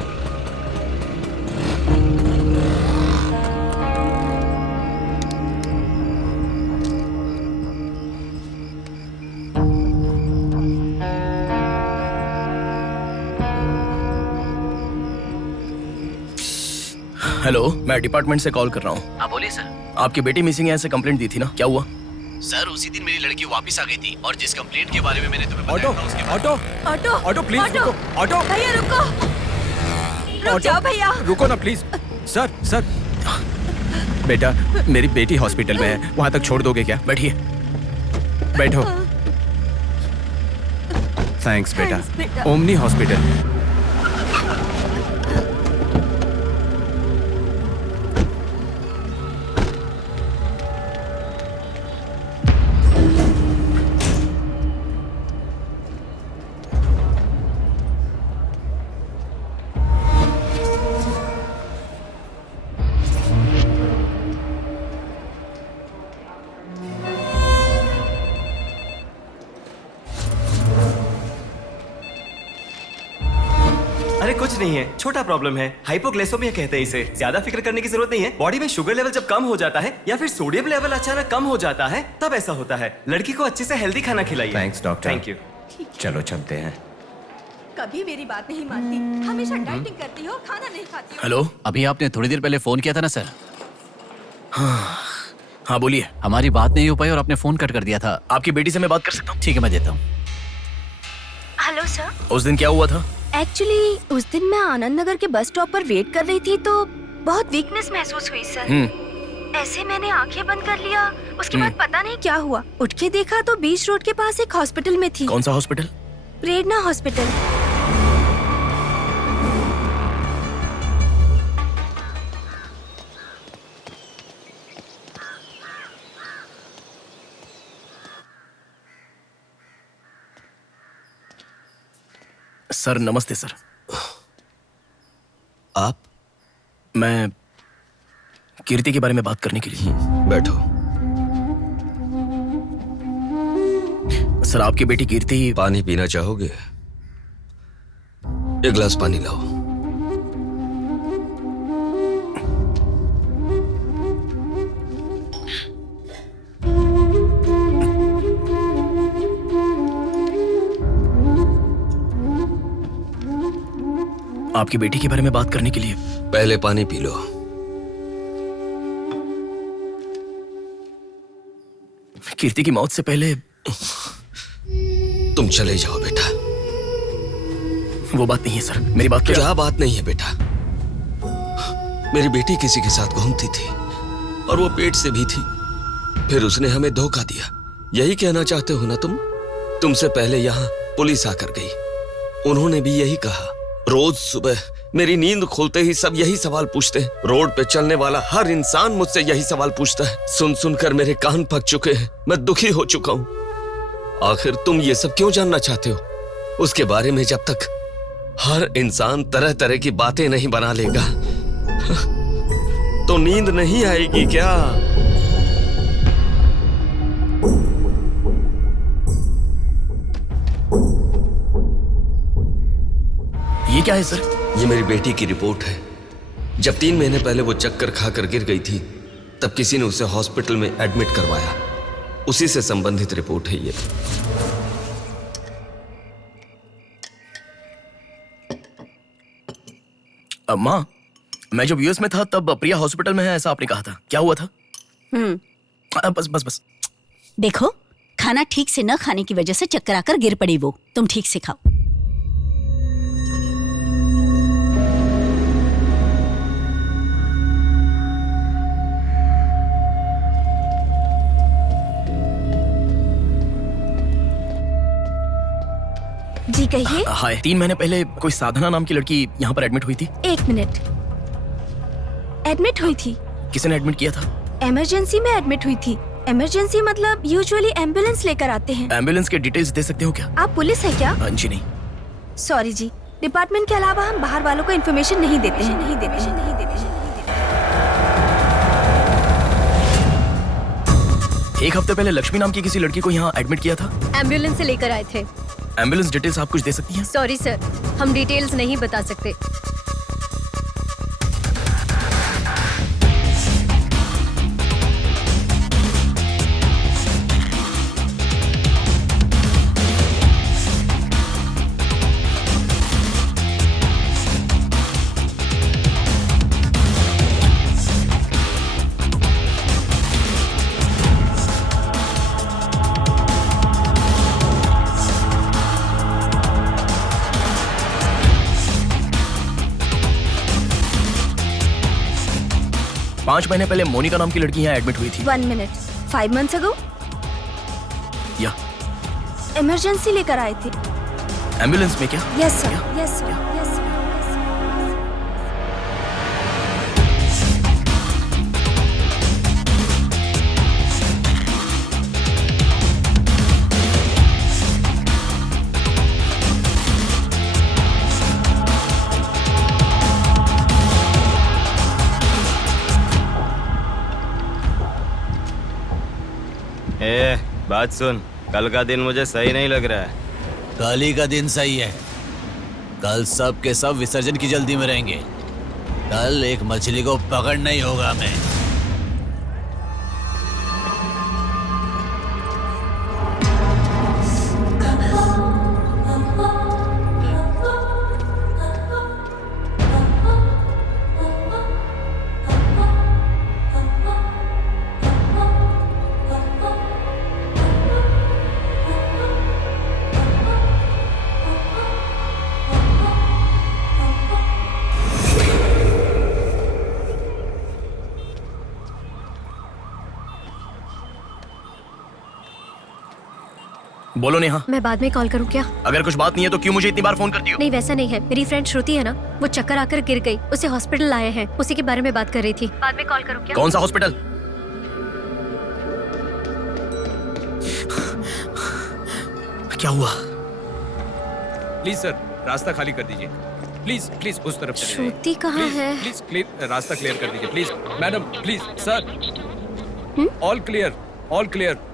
हेलो, मैं डिपार्टमेंट से कॉल कर रहा हूँ। हाँ बोलिए सर। आपकी बेटी मिसिंग है, ऐसे कंप्लेंट दी थी ना, क्या हुआ? सर उसी दिन मेरी लड़की वापस आ गई थी और जिस कंप्लेंट के बारे में मैंने तुम्हें auto auto auto auto please रुको। ऑटो भैया रुको, रुक जाओ भैया। रुको ना प्लीज। सर सर, बेटा मेरी बेटी हॉस्पिटल में है, वहां तक छोड़ दोगे क्या? बैठिए। बैठो। थैंक्स बेटा। Omni hospital. अरे कुछ नहीं है, छोटा प्रॉब्लम है, हाइपोग्लाइसेमिया कहते हैं इसे। ज्यादा फिक्र करने की जरूरत नहीं है। बॉडी में शुगर लेवल जब कम हो जाता है या फिर सोडियम लेवल अचानक कम हो जाता है तब ऐसा होता है। लड़की को अच्छे से हेल्दी खाना खिलाइए। Thanks doctor. Thank you. चलो चलते हैं। कभी मेरी बात नहीं मानती, हमेशा डाइटिंग करती हो, खाना नहीं खाती हो। हेलो, अभी आपने थोड़ी देर पहले फोन किया था ना सर? हाँ बोलिए। हमारी बात नहीं हो पाई और आपने फोन कट कर दिया था। आपकी बेटी से मैं बात कर सकता हूँ? ठीक है, मैं देता हूँ। Hello sir. उस दिन क्या हुआ था? एक्चुअली उस दिन मैं आनंद नगर के बस स्टॉप पर वेट कर रही थी तो बहुत वीकनेस महसूस हुई सर। ऐसे मैंने आंखें बंद कर लिया। उसके बाद पता नहीं क्या हुआ, उठ के देखा तो बीच रोड के पास एक हॉस्पिटल में थी। कौन सा हॉस्पिटल? प्रेरणा हॉस्पिटल। सर नमस्ते सर। आप? मैं कीर्ति के बारे में बात करने के लिए। बैठो। सर आपकी बेटी कीर्ति। पानी पीना चाहोगे? एक गिलास पानी लाओ। आपकी बेटी के बारे में बात करने के लिए। पहले पानी पी लो। कीर्ति की मौत से पहले तुम चले जाओ बेटा। वो बात नहीं है सर, मेरी बात क्या बात नहीं है बेटा? मेरी बेटी किसी के साथ घूमती थी और वो पेट से भी थी, फिर उसने हमें धोखा दिया। यही कहना चाहते हो ना तुम? तुमसे पहले यहाँ पुलिस आकर गई, उन्होंने भी यही कहा। रोज सुबह मेरी नींद खुलते ही सब यही सवाल पूछते हैं। रोड पे चलने वाला हर इंसान मुझसे यही सवाल पूछता है। सुन सुनकर मेरे कान पक चुके हैं, मैं दुखी हो चुका हूँ। आखिर तुम ये सब क्यों जानना चाहते हो? उसके बारे में जब तक हर इंसान तरह तरह की बातें नहीं बना लेगा तो नींद नहीं आएगी क्या? ये क्या है सर? ये मेरी बेटी की रिपोर्ट है। जब 3 महीने पहले वो चक्कर खाकर गिर गई थी, तब किसी ने उसे हॉस्पिटल में एडमिट करवाया। उसी से संबंधित रिपोर्ट है ये। माँ, मैं जब यूएस में था तब प्रिया हॉस्पिटल में है ऐसा आपने कहा था, क्या हुआ था? बस बस बस। देखो, खाना ठीक से न खाने की वजह से चक्कर आकर गिर पड़ी वो। तुम ठीक से खाओ। जी कहिए। हाय। 3 महीने पहले कोई साधना नाम की लड़की यहाँ पर एडमिट हुई थी। 1 मिनट। एडमिट हुई थी? किसने एडमिट किया था? इमरजेंसी में एडमिट हुई थी। इमरजेंसी मतलब यूजुअली एम्बुलेंस लेकर आते हैं। एम्बुलेंस के डिटेल्स दे सकते हो क्या? आप पुलिस है क्या? जी नहीं। सॉरी जी, डिपार्टमेंट के अलावा हम बाहर वालों को इन्फॉर्मेशन नहीं देते हैं। नहीं देते हैं, नहीं देते हैं। एक हफ्ते पहले लक्ष्मी नाम की किसी लड़की को यहाँ एडमिट किया था। एम्बुलेंस से लेकर आए थे। एम्बुलेंस डिटेल्स आप कुछ दे सकती हैं? सॉरी सर, हम डिटेल्स नहीं बता सकते। पांच महीने पहले मोनिका नाम की लड़की यहाँ एडमिट हुई थी। 1 मिनट। 5 months ago? या इमरजेंसी लेकर आए थे। एम्बुलेंस में क्या? Yes sir, yes sir, yes sir. बात सुन, कल का दिन मुझे सही नहीं लग रहा है। कल ही का दिन सही है। कल सब के सब विसर्जन की जल्दी में रहेंगे। कल एक मछली को पकड़ना ही होगा हमें। बोलो नेहा। मैं बाद में कॉल करूं क्या? अगर कुछ बात नहीं है तो क्यों मुझे इतनी बार फोन करती हो? नहीं वैसा नहीं है, मेरी फ्रेंड श्रुति है ना, वो चक्कर आकर गिर गई, उसे हॉस्पिटल लाए हैं, उसी के बारे में बात कर रही थी। बाद में कॉल करूं क्या? कौन सा हॉस्पिटल? क्या हुआ? प्लीज सर, रास्ता खाली कर दीजिए। प्लीज प्लीज उस तरफ चले जाइए। श्रुति कहाँ है? प्लीज क्लियर, रास्ता क्लियर कर दीजिए please. Madam please sir, all clear, all clear.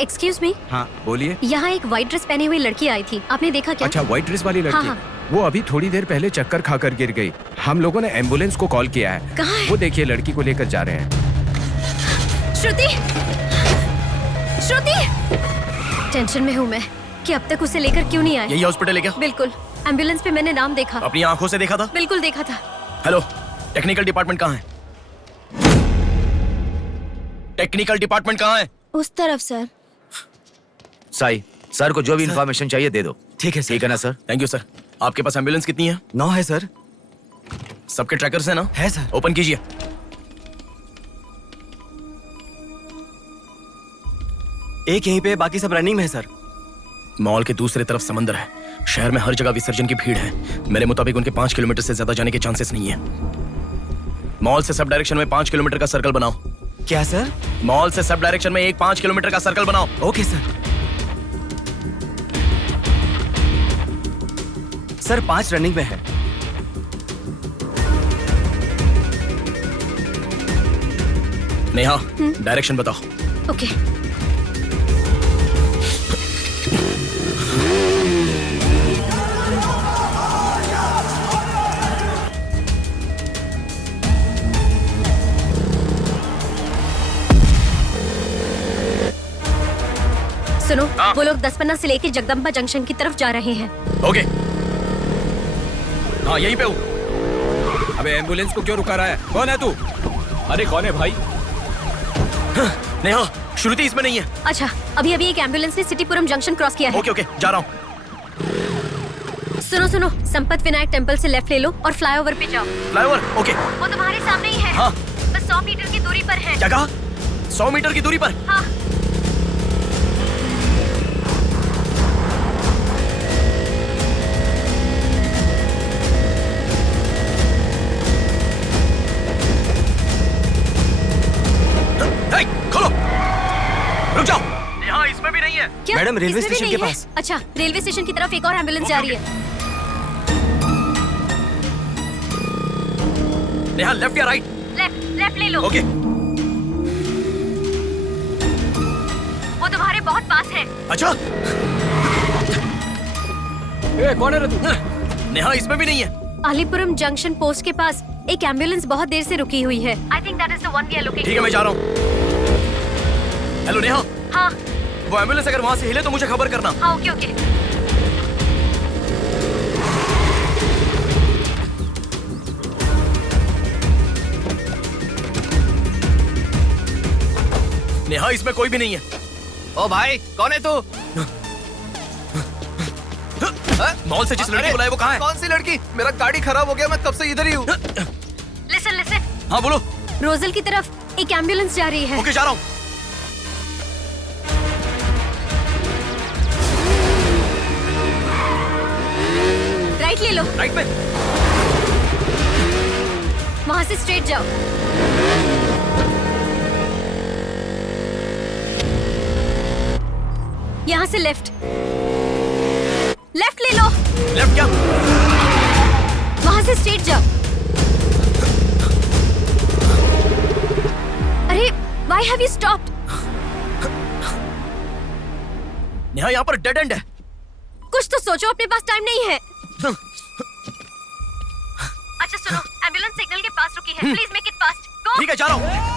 Excuse me. हाँ बोलिए। यहाँ एक व्हाइट ड्रेस पहनी हुई लड़की आई थी, आपने देखा क्या? अच्छा, व्हाइट ड्रेस वाली लड़की? हाँ। वो अभी थोड़ी देर पहले चक्कर खाकर गिर गई। हम लोगों ने एम्बुलेंस को कॉल किया है। कहाँ है? वो देखिए लड़की को लेकर जा रहे हैं। श्रुति, श्रुति! टेंशन में हूँ मैं कि अब तक उसे लेकर क्यों नहीं आए। यही हॉस्पिटल है क्या? बिल्कुल। एम्बुलेंस पे मैंने नाम देखा। अपनी आंखों से देखा था? बिल्कुल देखा था। हेलो, टेक्निकल डिपार्टमेंट कहाँ है? टेक्निकल डिपार्टमेंट कहाँ है? उस तरफ सर। साई, सर को जो भी इंफॉर्मेशन चाहिए दे दो। ठीक है सर। ठीक है ना सर? Thank you sir. आपके पास एम्बुलेंस कितनी है? 9 है सर। सबके ट्रैकर्स है ना? है सर। ओपन कीजिए। एक यहीं पे, बाकी सब रनिंग में है सर। मॉल के दूसरे तरफ समंदर है। शहर में हर जगह विसर्जन की भीड़ है। मेरे मुताबिक उनके 5 किलोमीटर से ज्यादा जाने के चांसेस नहीं है। मॉल से सब डायरेक्शन में 5 किलोमीटर का सर्कल बनाओ। क्या सर? मॉल से सब डायरेक्शन में एक 5 किलोमीटर का सर्कल बनाओ। Okay sir. सर 5 रनिंग में है। नेहा, डायरेक्शन बताओ। ओके। सुनो, वो लोग 10 से लेके जगदम्बा जंक्शन की तरफ जा रहे हैं। ओके। हाँ, यहीं पे हूँ। अबे एम्बुलेंस को क्यों रुका रहा है? कौन है तू? अरे कौन है भाई? नेहा, श्रुति इसमें नहीं है। अच्छा, अभी एक एम्बुलेंस ने सिटीपुरम जंक्शन क्रॉस किया है। ओके, जा रहा हूँ। सुनो, संपत विनायक टेम्पल से लेफ्ट ले लो और फ्लाईओवर पे जाओ। फ्लाईओवर? ओके। वो तुम्हारे सामने ही है। हाँ। बस 100 मीटर की दूरी पर है। क्या कहा? 100 मीटर की दूरी पर? हाँ। खोलो। रुक जाओ। यहाँ इसमें भी नहीं है। क्या? मैडम, रेलवे इसमें भी स्टेशन के नहीं है? पास। अच्छा, रेलवे स्टेशन की तरफ एक और एम्बुलेंस जा रही है। नेहा, लेफ्ट या राइट? लेफ्ट ले लो। ओके। वो तुम्हारे बहुत पास है। अच्छा। कौन है रे तू? नेहा, इसमें भी नहीं है। अलीपुरम जंक्शन पोस्ट के पास एक एम्बुलेंस बहुत देर से रुकी हुई है। I think that is the one we are looking for. ठीक है, मैं जा रहा हूँ। हेलो नेहा। हाँ। वो एम्बुलेंस अगर वहाँ से हिले तो मुझे खबर करना। हाँ, ओके। नेहा, इसमें कोई भी नहीं है। ओ भाई, कौन है तू? मॉल से जिस लड़की को लाए वो कहाँ है? कौन सी लड़की? मेरा गाड़ी खराब हो गया, मैं तब से इधर ही हूँ। लिसन। हाँ, बोलो। रोजल की तरफ एक एम्बुलेंस जा रही है। ओके, जा रहा हूँ। राइट ले लो। राइट पे। वहाँ से स्ट्रेट जाओ। यहाँ से लेफ्ट ले लो। लेफ्ट क्या? वहाँ से स्ट्रेट जाओ। अरे, why have you stopped? Neha, यहाँ पर डेड एंड है। कुछ तो सोचो, अपने पास टाइम नहीं है। अच्छा सुनो, एम्बुलेंस सिग्नल के पास रुकी है। Please make it fast. Go. ठीक है, जा रहा हूँ।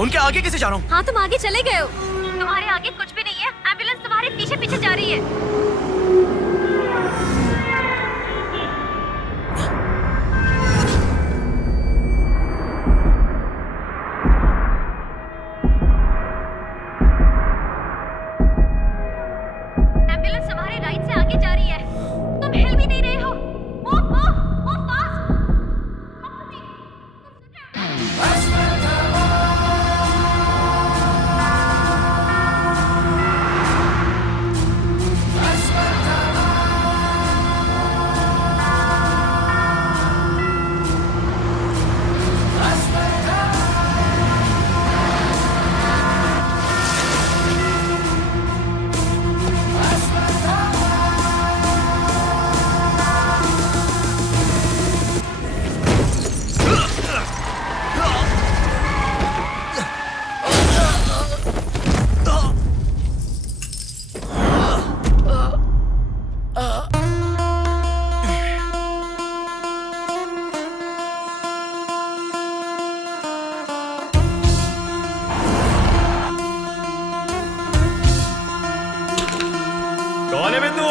उनके आगे कैसे जा रहा हूँ? हाँ तुम आगे चले गए हो। तुम्हारे आगे कुछ भी नहीं है। एम्बुलेंस तुम्हारे पीछे पीछे जा रही है। एम्बुलेंस तुम्हारे राइट से आगे जा रही है। तुम हिल भी नहीं रहे हो। Move fast. कौन है बिंदु?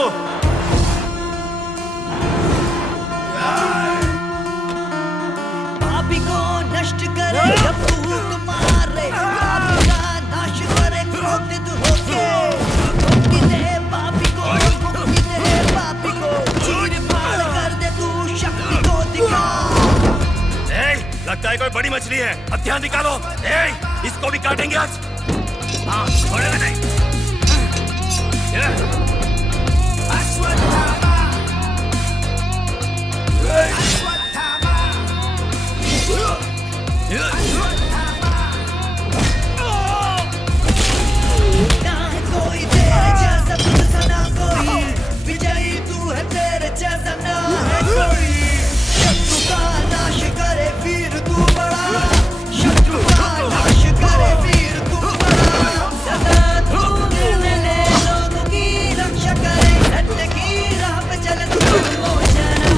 पापी को नष्ट करे जब भूत मारे, पापी का नाश करे क्रोधित होके। मुक्ति दे पापी को, मुक्ति दे पापी को, चीर फाड़ कर दे तू शक्ति को दिखा। लगता है कोई बड़ी मछली है। हथियार निकालो। इसको भी काटेंगे आज। हाँ, छोड़ेगा नहीं। ना है कोई तेरे जैसा, तुझसा ना कोई। विजयी तू है, तेरे जैसा ना है कोई। शत्रु का नाश करे वीर तू बड़ा, शत्रु का नाश करे वीर तू बड़ा। सदा तू निर्मले लोगों की रक्षा करे, सत्य की राह पे चले तू मोचनम।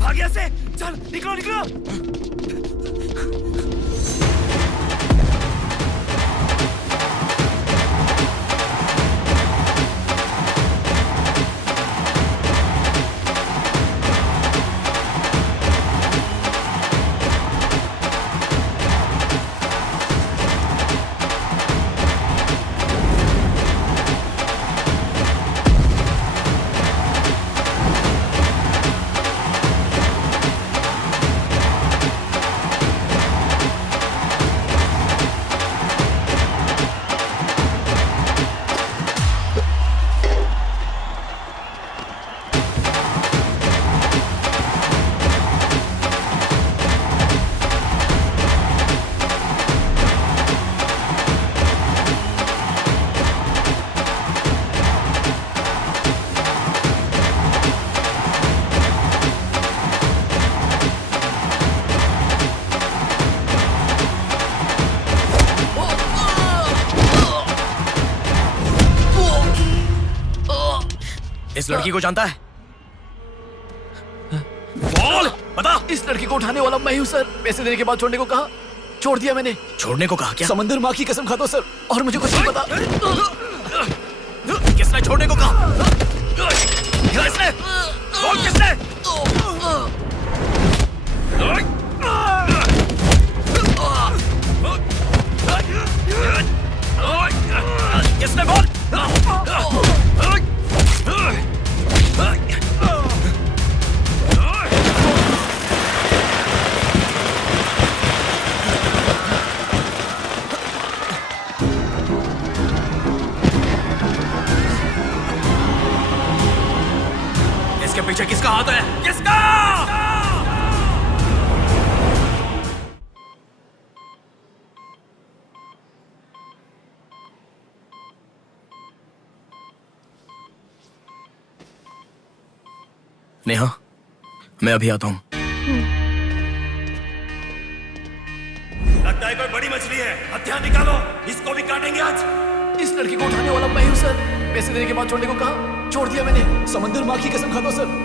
भाग यहाँ से। चल निकलो निकलो। इस लड़की को जानता है? बोल बता। इस लड़की को उठाने वाला मैं हूँ सर। पैसे देने के बाद छोड़ने को कहा, छोड़ दिया मैंने। छोड़ने को कहा क्या? समंदर माँ की कसम खाता हूँ सर, और मुझे कुछ नहीं पता। किसने छोड़ने को कहा? किसने? बोल किसने? किसने? बोल। इसके पीछे किसका हाथ है? किसका? नेहा, मैं अभी आता हूं। लगता है कोई बड़ी मछली है। हथियार निकालो। इसको भी काटेंगे आज। इस लड़की को उठाने वाला मैं हूँ सर। पैसे देने के बाद छोड़ने को कहा, छोड़ दिया मैंने, समंदर माँ की कसम खाता हूं सर।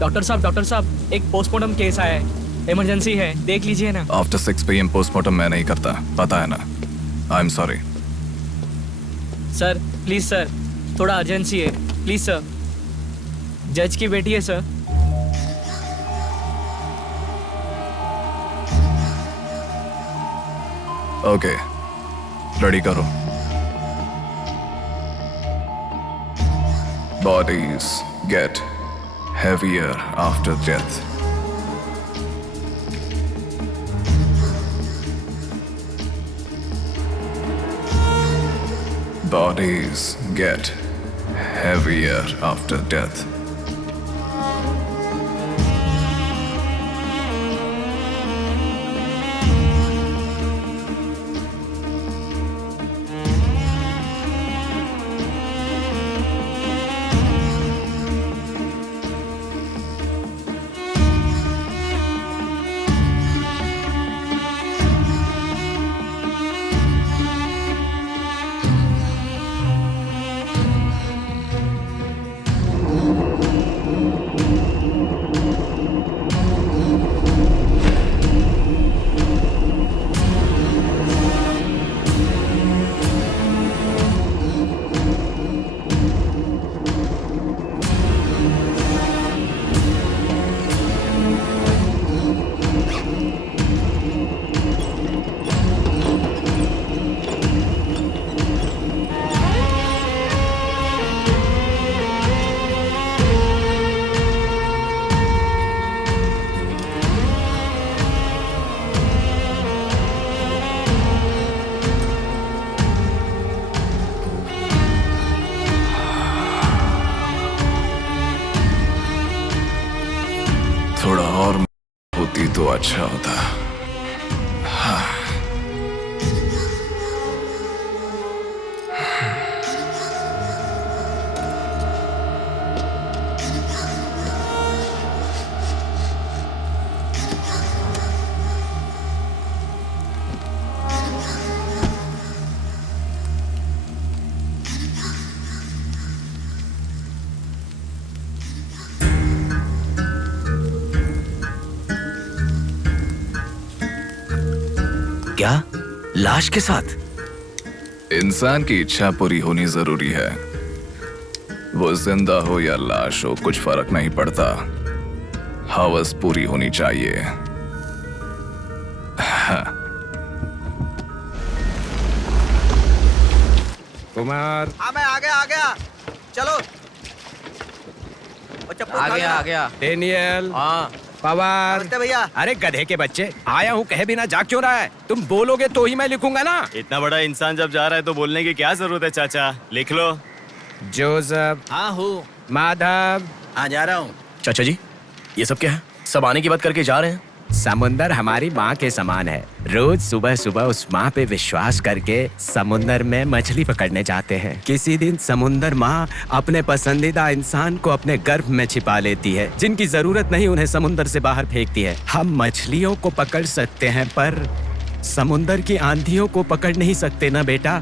डॉक्टर साहब एक पोस्टमार्टम केस आया है, इमरजेंसी है, देख लीजिए ना। आफ्टर 6 PM पोस्टमार्टम मैं नहीं करता, पता है ना। I am sorry sir, please sir, थोड़ा अर्जेंसी है, प्लीज सर। जज की बेटी है सर। ओके, रेडी करो। Bodies get heavier after death. Bodies get heavier after death. थोड़ा और होती तो अच्छा होता। हाँ। क्या लाश के साथ? इंसान की इच्छा पूरी होनी जरूरी है। वो जिंदा हो या लाश हो कुछ फर्क नहीं पड़ता, हवस पूरी होनी चाहिए। हाँ। कुमार, हाँ मैं आ गया। चलो आ गया। डेनियल, हाँ पवार, भैया। अरे गधे के बच्चे, आया हूँ कहे बिना जाग क्यों रहा है? तुम बोलोगे तो ही मैं लिखूंगा ना। इतना बड़ा इंसान जब जा रहा है तो बोलने की क्या जरूरत है चाचा, लिख लो। जोसेफ। हाँ हूँ। माधव। हाँ जा रहा हूँ। चाचा जी ये सब क्या है? सब आने की बात करके जा रहे हैं। समुंदर हमारी माँ के समान है। रोज सुबह सुबह उस माँ पे विश्वास करके समुंदर में मछली पकड़ने जाते हैं। किसी दिन समुंदर माँ अपने पसंदीदा इंसान को अपने गर्भ में छिपा लेती है। जिनकी जरूरत नहीं उन्हें समुंदर से बाहर फेंकती है। हम मछलियों को पकड़ सकते हैं पर समुंदर की आंधियों को पकड़ नहीं सकते ना बेटा।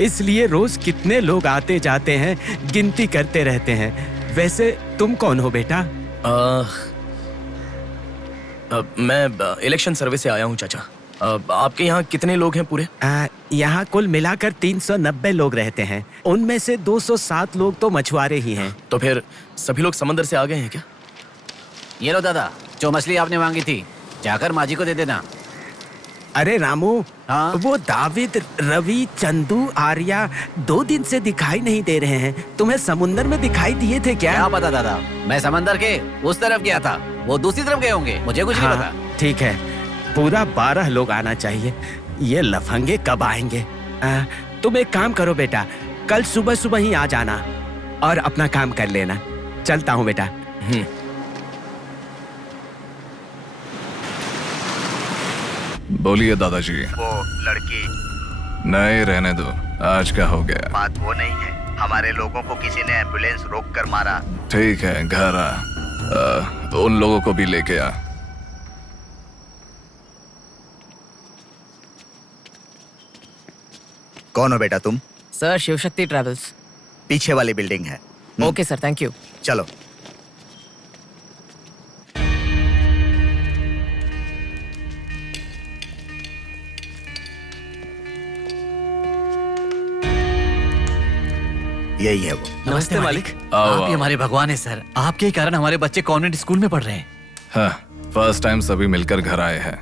इसलिए रोज कितने लोग आते जाते हैं, गिनती करते रहते हैं। वैसे तुम कौन हो बेटा? मैं इलेक्शन सर्वे से आया हूँ चाचा। आपके यहाँ कितने लोग हैं पूरे? यहाँ कुल मिलाकर 390 लोग रहते हैं। उनमें से 207 लोग तो मछुआरे ही हैं। तो फिर सभी लोग समंदर से आ गए हैं क्या? ये लो दादा, जो मछली आपने मांगी थी, जाकर माँ जी को दे देना। अरे रामू, हाँ? वो दाविद, रवि, चंदू, आर्या 2 दिन से दिखाई नहीं दे रहे हैं। तुम्हें समुंदर में दिखाई दिए थे क्या? क्या पता दादा, मैं समंदर के उस तरफ गया था, वो दूसरी तरफ गए होंगे, मुझे कुछ नहीं पता। ठीक है, पूरा 12 लोग आना चाहिए। ये लफंगे कब आएंगे? तुम एक काम करो बेटा, कल सुबह सुबह ही आ जाना और अपना काम कर लेना। चलता हूँ बेटा। बोलिए दादाजी। वो लड़की। नहीं रहने दो, आज का हो गया। बात वो नहीं है, हमारे लोगों को किसी ने एम्बुलेंस रोक कर मारा। ठीक है, घर आ। उन लोगों को भी लेके आ। कौन हो बेटा तुम? Sir, Shivshakti travels. पीछे वाली बिल्डिंग है। Okay sir, thank you. चलो। यही है वो। नमस्ते मालिक। आओ, आप ही आओ। हमारे भगवान है सर। आपके ही कारण हमारे बच्चे कॉन्वेंट स्कूल में पढ़ रहे हैं। हाँ, फर्स्ट टाइम सभी मिलकर घर आए हैं।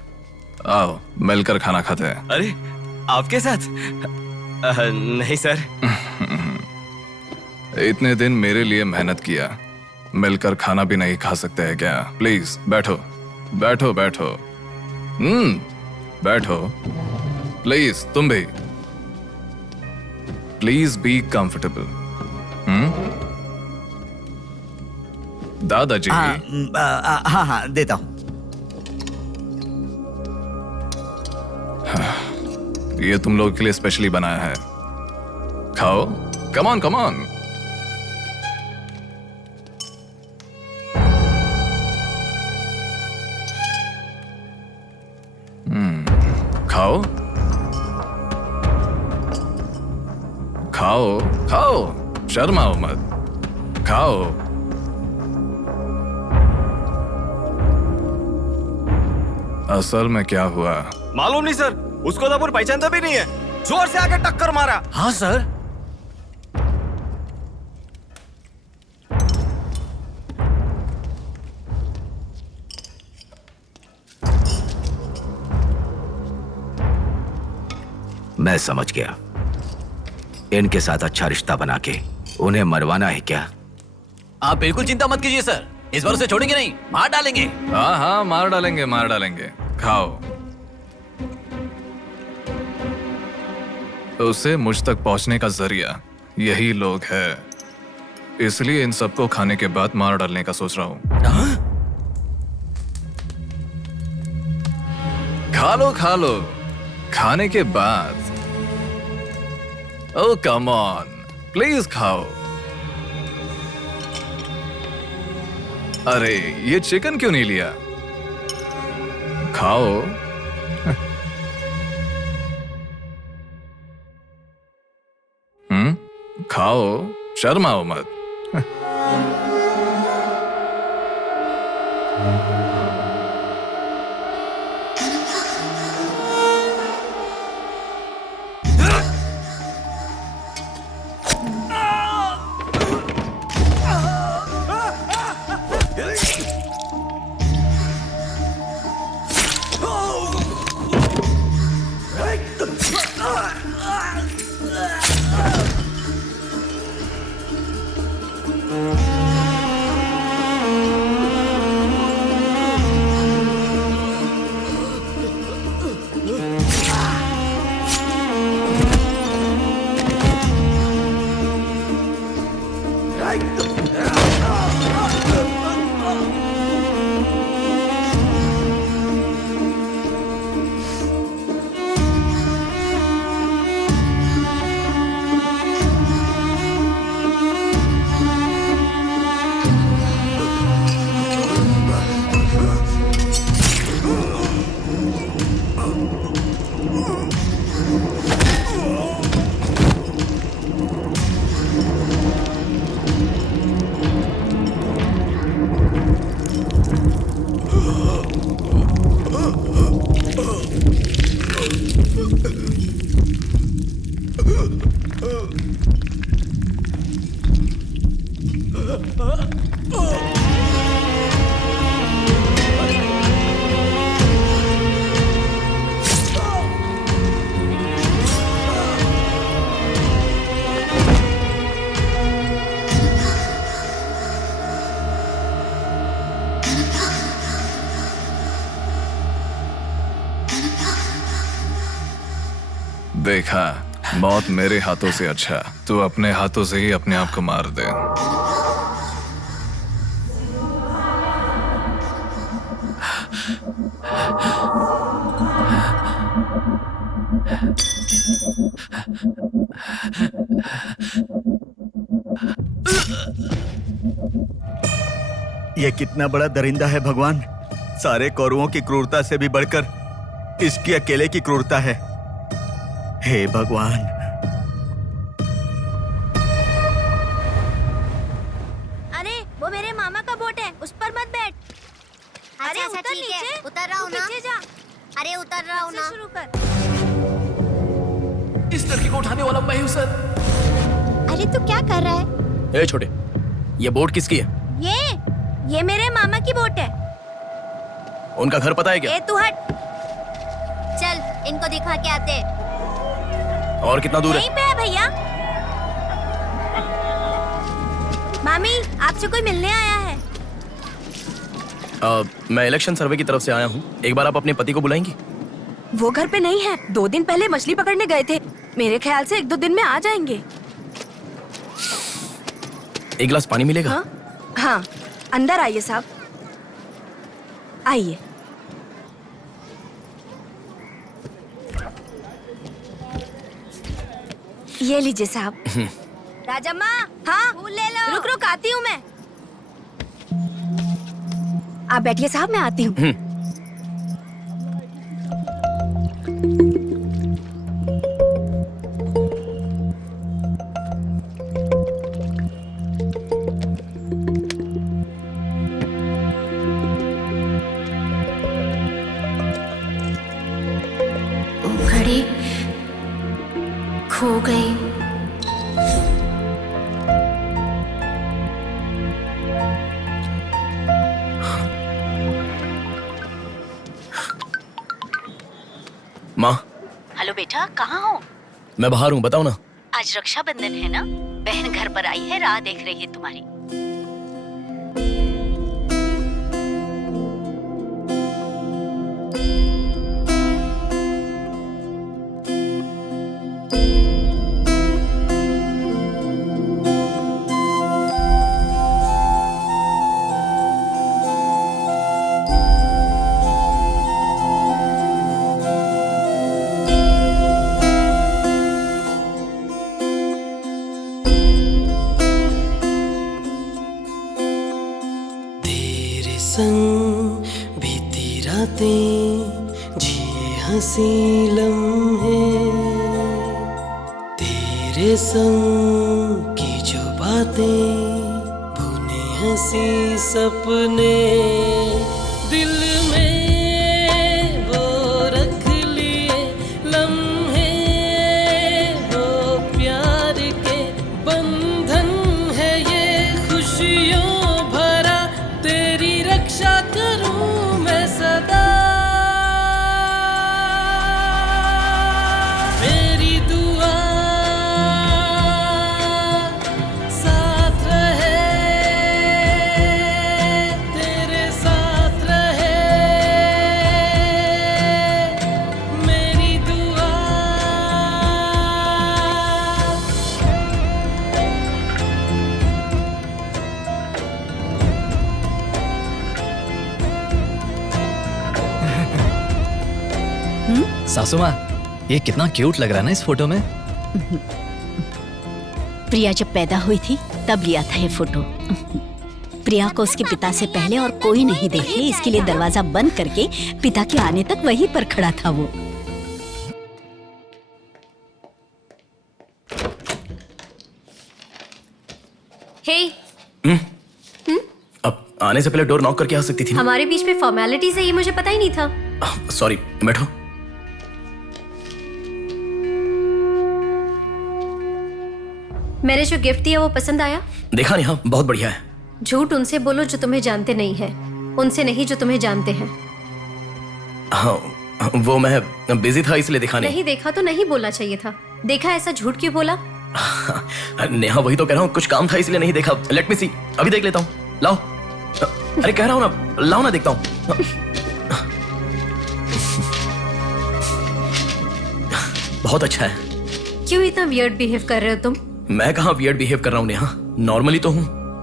आओ, मिलकर खाना खाते हैं। अरे आपके साथ? नहीं सर। इतने दिन मेरे लिए मेहनत किया, मिलकर खाना भी नहीं खा सकते हैं क्या? प्लीज बैठो बैठो बैठो। बैठो प्लीज। तुम भी प्लीज बी कंफर्टेबल। दादाजी। हाँ देता हूँ। ये तुम लोगों के लिए स्पेशली बनाया है, खाओ। Come on come on. खाओ खाओ खाओ, शर्माओ मत, खाओ। असल में क्या हुआ मालूम नहीं सर, उसको तो पहचानता भी नहीं है। जोर से आके टक्कर मारा। हाँ सर। मैं समझ गया। इनके साथ अच्छा रिश्ता बना के उन्हें मरवाना है क्या? आप बिल्कुल चिंता मत कीजिए सर, इस बार उसे छोड़ेंगे नहीं, मार डालेंगे। हाँ हाँ, मार डालेंगे मार डालेंगे। खाओ। उसे मुझ तक पहुंचने का जरिया यही लोग है, इसलिए इन सबको खाने के बाद मार डालने का सोच रहा हूं। खा लो खाने के बाद। ओह कम ऑन, प्लीज खाओ। अरे ये चिकन क्यों नहीं लिया? खाओ। खाओ, शर्माओ मत। देखा, मौत मेरे हाथों से अच्छा तू अपने हाथों से ही अपने आप को मार दे। ये कितना बड़ा दरिंदा है भगवान। सारे कौरवों की क्रूरता से भी बढ़कर इसकी अकेले की क्रूरता है। हे भगवान। अरे वो मेरे मामा का बोट है, उस पर मत बैठ। अरे अच्छा, उतर ठीक है। नीचे, उतर रहा हूँ ना। पीछे जा। अरे उतर रहा हूँ ना। शुरू कर। इस लड़की को उठाने वाला मैं हूँ सर। अरे तू क्या कर रहा है? ए छोटे, ये बोट किसकी है? ये मेरे मामा की बोट है। उनका घर पता है क्या? ए तू हट। चल इनको दिखा के आते। और कितना दूर यहीं पे है भैया। मामी आपसे कोई मिलने आया है। मैं इलेक्शन सर्वे की तरफ से आया हूँ। एक बार आप अपने पति को बुलाएंगी? वो घर पे नहीं है, 2 दिन पहले मछली पकड़ने गए थे। मेरे ख्याल से 1-2 दिन में आ जाएंगे। एक गिलास पानी मिलेगा? हाँ, अंदर आइए साहब, आइए। ये लीजिए साहब। राजम्मा, हाँ फूल ले लो। रुक रुक आती हूँ मैं। आप बैठिए साहब, मैं आती हूँ। घड़ी खो गई। माँ, हेलो बेटा, कहाँ हो? मैं बाहर हूँ, बताओ ना। आज रक्षाबंधन है ना, बहन घर पर आई है, राह देख रही है तुम्हारी। संग बीती रातें जिए हंसी लम्हे, तेरे संग की जो बातें बुने हंसी सपने, दिल में वो रख लिए लम्हे, वो प्यार के बंधन है ये खुशियों भरा, तेरी रक्षा करूं मैं सदा, मेरी दुआ साथ रहे, तेरे साथ रहे, मेरी दुआ। सासू माँ, ये कितना क्यूट लग रहा है ना इस फोटो में। प्रिया जब पैदा हुई थी तब लिया था ये फोटो। प्रिया को उसके पिता से पहले और कोई नहीं देखे, इसके लिए दरवाजा बंद करके पिता के आने तक वहीं पर खड़ा था वो। हे, अब आने से पहले डोर नॉक करके आ सकती थी ना? हमारे बीच में फॉर्मेलिटीज है, ये मुझे पता ही नहीं था। सॉरी, बैठो। मैंने जो गिफ्ट दिया वो पसंद आया? देखा नहीं? हाँ, बहुत बढ़िया है। झूठ उनसे बोलो जो तुम्हें जानते नहीं है, उनसे नहीं जो तुम्हें जानते हैं। हाँ, वो मैं बिजी था इसलिए देखा नहीं। नहीं देखा तो नहीं बोलना चाहिए था। देखा ऐसा झूठ क्यों बोला? नेहा, वही तो कह रहा हूँ, कुछ काम था इसलिए नहीं देखा। लेट मी सी, अभी देख लेता हूँ। लाओ। अरे कह रहा हूँ ना, लाओ ना, देखता हूँ। बहुत अच्छा है। क्यों इतना वियर्ड बिहेव कर रहे हो तुम? मैं कहाँ वियर्ड बिहेव कर रहा हूँ नेहा, नॉर्मली तो हूँ।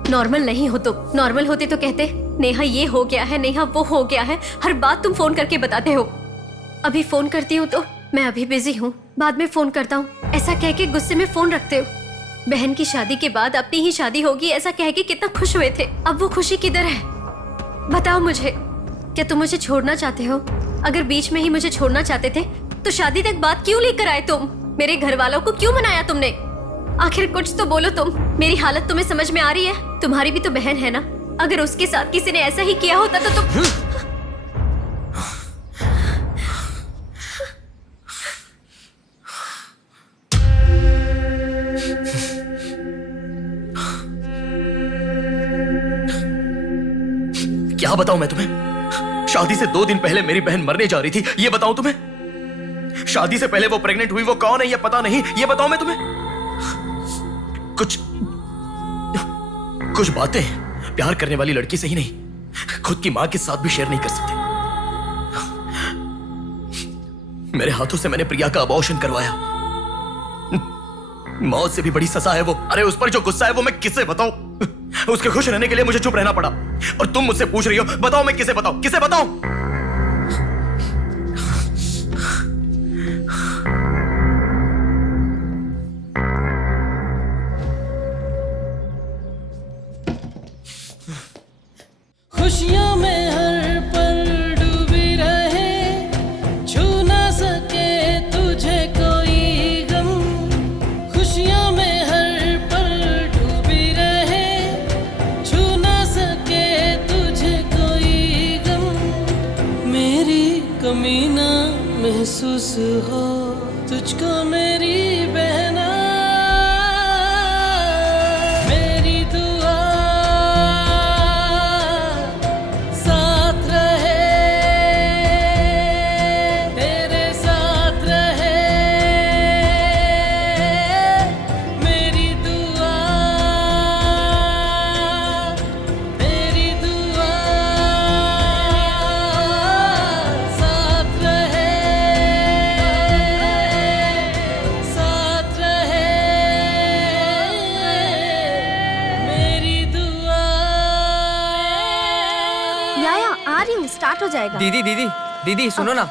नॉर्मल नहीं हो तुम। नॉर्मल होते तो कहते नेहा ये हो गया है, नेहा वो हो गया है। हर बात तुम फोन करके बताते हो। अभी फोन करती हूँ तो मैं अभी बिजी हूँ, बाद में फोन करता हूँ, ऐसा कह के गुस्से में फोन रखते हो। बहन की शादी के बाद अपनी ही शादी होगी ऐसा कह के कितना खुश हुए थे, अब वो खुशी किधर है? बताओ मुझे, क्या तुम मुझे छोड़ना चाहते हो? अगर बीच में ही मुझे छोड़ना चाहते थे तो शादी तक बात क्यों लेकर आए तुम? मेरे घर वालों को क्यों मनाया तुमने? आखिर कुछ तो बोलो तुम। मेरी हालत तुम्हें समझ में आ रही है? तुम्हारी भी तो बहन है ना, अगर उसके साथ किसी ने ऐसा ही किया होता तो तुम क्या बताऊं मैं तुम्हें? शादी से 2 दिन पहले मेरी बहन मरने जा रही थी, ये बताऊं तुम्हें? शादी से पहले वो प्रेग्नेंट हुई, वो कौन है ये पता नहीं, ये बताऊं मैं तुम्हें? कुछ बातें प्यार करने वाली लड़की से ही नहीं, खुद की मां के साथ भी शेयर नहीं कर सकते। मेरे हाथों से मैंने प्रिया का अबॉर्शन करवाया। मौत से भी बड़ी सजा है वो। अरे उस पर जो गुस्सा है वो मैं किसे बताऊं? उसके खुश रहने के लिए मुझे चुप रहना पड़ा, और तुम मुझसे पूछ रही हो बताओ मैं किसे बताऊं? किसे बताऊं? खुशियों में हर पल डूबी रहे, छू ना सके तुझे कोई गम। खुशियों में हर पल डूबी रहे, छू ना सके तुझे कोई गम। मेरी कमी ना महसूस हो तुझको मेरी बहना। मेरी दुआ साथ रहे, तेरे साथ रहे। मेरी दुआ साथ रहे, साथ रहे। मेरी दुआ। याया आ रही हूँ, स्टार्ट हो जाएगा। दीदी दीदी दीदी सुनो ना,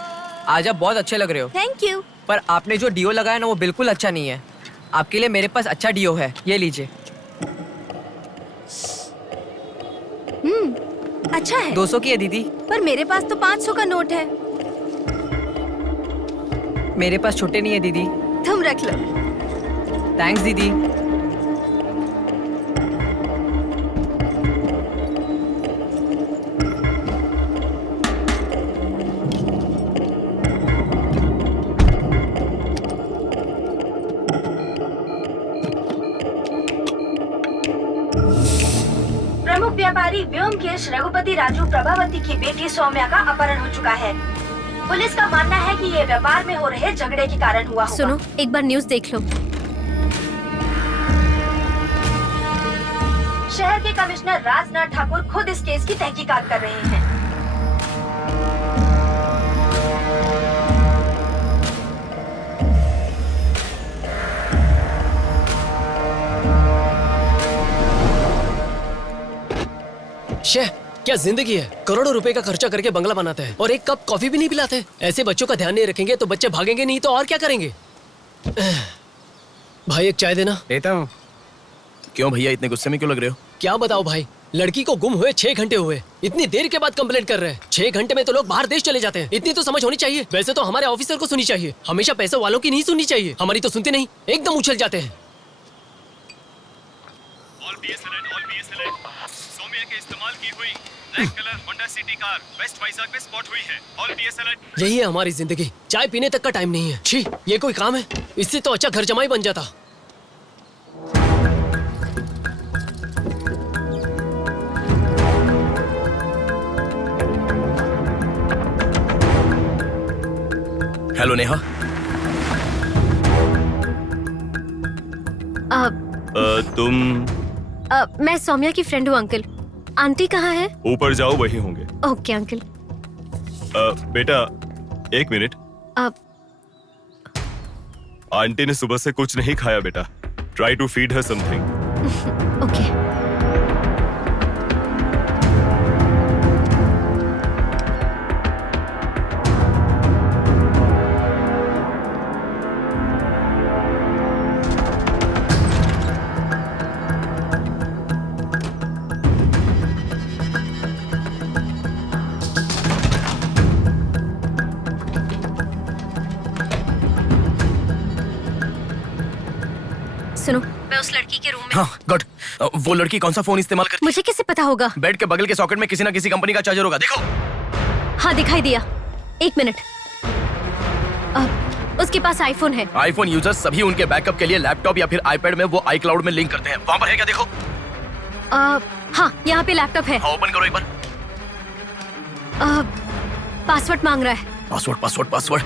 आज आप बहुत अच्छे लग रहे हो। Thank you. पर आपने जो डिओ लगाया ना वो बिल्कुल अच्छा नहीं है। आपके लिए मेरे पास अच्छा डिओ है, ये लीजिए। अच्छा है। 200 की है दीदी। पर मेरे पास तो 500 का नोट है। मेरे पास छोटे नहीं है दीदी। तुम रख लो। थैंक्स दीदी। प्रमुख व्यापारी व्योमकेश रघुपति राजू प्रभावती की बेटी सौम्या का अपहरण हो चुका है। पुलिस का मानना है कि ये व्यापार में हो रहे झगड़े के कारण हुआ होगा। सुनो, एक बार न्यूज़ देख लो। शहर के कमिश्नर राजनाथ ठाकुर खुद इस केस की तहकीकात कर रहे हैं। शे, क्या जिंदगी है। करोड़ों रुपए का खर्चा करके बंगला बनाते हैं और एक कप कॉफी भी नहीं पिलाते। ऐसे बच्चों का ध्यान नहीं रखेंगे तो बच्चे भागेंगे नहीं तो और क्या करेंगे। भाई एक चाय देना। देता हूँ। क्यों भैया इतने गुस्से में क्यों लग रहे हो? क्या बताओ भाई, लड़की को गुम हुए 6 घंटे हुए, इतनी देर के बाद कंप्लेंट कर रहे हैं। 6 घंटे में तो लोग बाहर देश चले जाते हैं। इतनी तो समझ होनी चाहिए। वैसे तो हमारे ऑफिसर को सुनी चाहिए, हमेशा पैसे वालों की नहीं सुननी चाहिए। हमारी तो सुनते नहीं, एकदम उछल जाते हैं। सौम्या के इस्तेमाल की हुई black colour Honda City car west Vizag में स्पॉट हुई है। All BS alert. यही है हमारी जिंदगी। चाय पीने तक का टाइम नहीं है। छी, ये कोई काम है? इससे तो अच्छा घर जमाई बन जाता। हेलो नेहा। तुम? मैं सौम्या की फ्रेंड हूँ अंकल। आंटी कहाँ है? ऊपर जाओ, वही होंगे। Okay uncle. बेटा 1 मिनट। आंटी ने सुबह से कुछ नहीं खाया बेटा। Try to feed her something. Okay. सुनो, मैं उस लड़की के रूम में। हाँ गुड। वो लड़की कौन सा फोन इस्तेमाल करती मुझे कैसे पता होगा? बेड के बगल के सॉकेट में किसी ना किसी कंपनी का चार्जर होगा, देखो। हाँ दिखाई दिया। 1 मिनट। उसके पास आईफोन है। आईफोन यूजर्स सभी उनके बैकअप के लिए लैपटॉप या फिर आईपैड में वो iCloud में लिंक करते हैं। वहाँ पर है क्या, देखो। हाँ यहाँ पे लैपटॉप है। हाँ, ओपन करो एक बार। पासवर्ड मांग रहा है। पासवर्ड।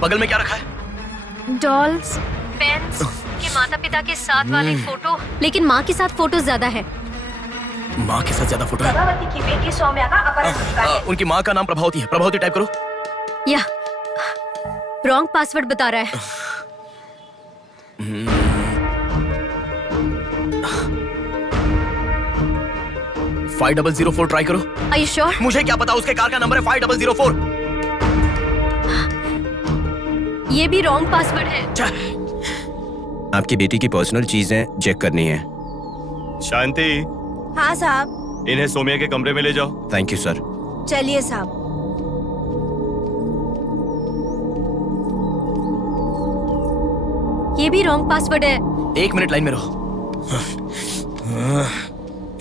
बगल में क्या रखा है? डॉल्स, पेन्स के माता पिता के साथ वाली फोटो, लेकिन माँ के साथ फोटो ज्यादा है। माँ के साथ ज्यादा फोटो है। प्रभावती की बेटी सौम्या का अपहरण हो चुका है। उनकी माँ का नाम प्रभावती है। प्रभावती टाइप करो। या रॉन्ग पासवर्ड बता रहा है। 5004 ट्राई करो। Are you sure? मुझे क्या पता, उसके कार का नंबर है 5004। ये भी रॉन्ग पासवर्ड है। आपकी बेटी की पर्सनल चीजें चेक करनी है। शांति, हाँ साहब। इन्हें सोम्या के कमरे में ले जाओ। Thank you sir. चलिए साहब। ये भी रॉन्ग पासवर्ड है। 1 मिनट लाइन में रहो।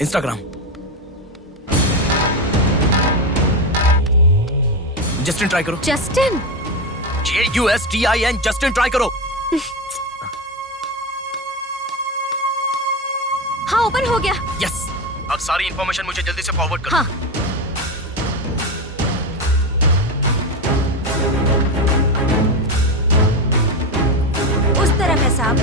इंस्टाग्राम। जस्टिन ट्राई करो। जस्टिन? JUSTIN, जस्टिन ट्राई करो। हाँ ओपन हो गया। यस। अब सारी इंफॉर्मेशन मुझे जल्दी से फॉरवर्ड करो। हाँ। उस तरफ है साहब।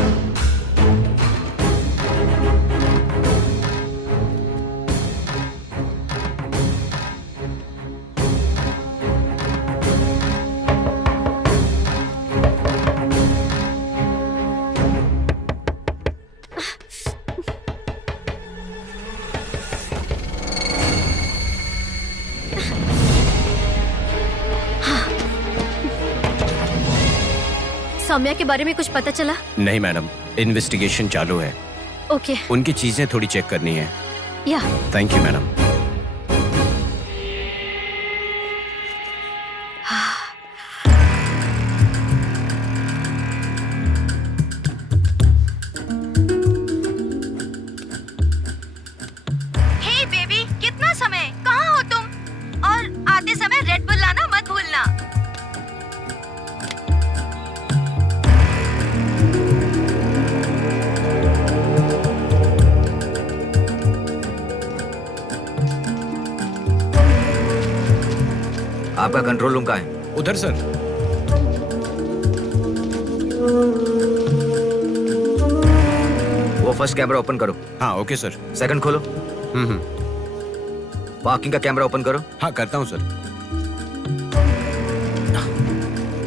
सौम्या के बारे में कुछ पता चला? नहीं मैडम, इन्वेस्टिगेशन चालू है। ओके। उनकी चीजें थोड़ी चेक करनी है। Yeah. Thank you madam. Hey baby, कितना समय? कहाँ हो तुम? और आते समय रेड बुल लाना मत भूलना। आपका कंट्रोल रूम कहाँ है? उधर सर। वो फर्स्ट कैमरा ओपन करो। हाँ ओके सर। सेकंड खोलो। पार्किंग का कैमरा ओपन करो। हाँ करता हूँ सर।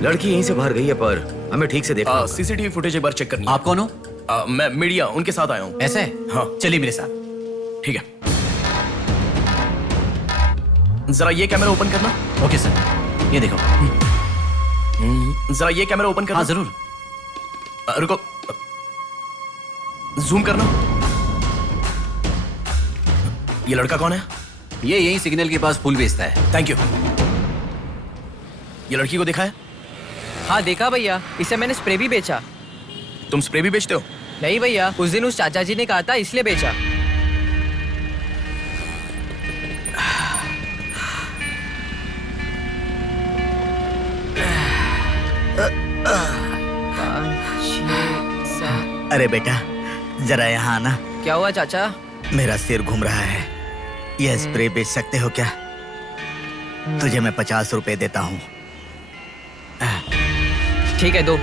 लड़की यहीं से बाहर गई है, पर हमें ठीक से देखना। सीसीटीवी फुटेज एक बार चेक करनी है। आप कौन हो? मैं मीडिया, उनके साथ आया हूँ। ऐसे? हाँ चलिए मेरे साथ। ठीक है। जरा ये कैमरा ओपन करना। ओके सर, ये देखो। जरा ये कैमरा ओपन करना। हाँ जरूर। रुको, जूम करना। ये लड़का कौन है? ये यही सिग्नल के पास फूल बेचता है। Thank you. ये लड़की को देखा है? हाँ देखा भैया, इसे मैंने स्प्रे भी बेचा। तुम स्प्रे भी बेचते हो? नहीं भैया, उस दिन उस चाचा जी ने कहा था इसलिए बेचा। अरे बेटा, जरा यहाँ आना। क्या हुआ चाचा? मेरा सिर घूम रहा है। यह स्प्रे बेच सकते हो क्या? तुझे मैं 50 रुपए देता हूँ। ठीक है, दो।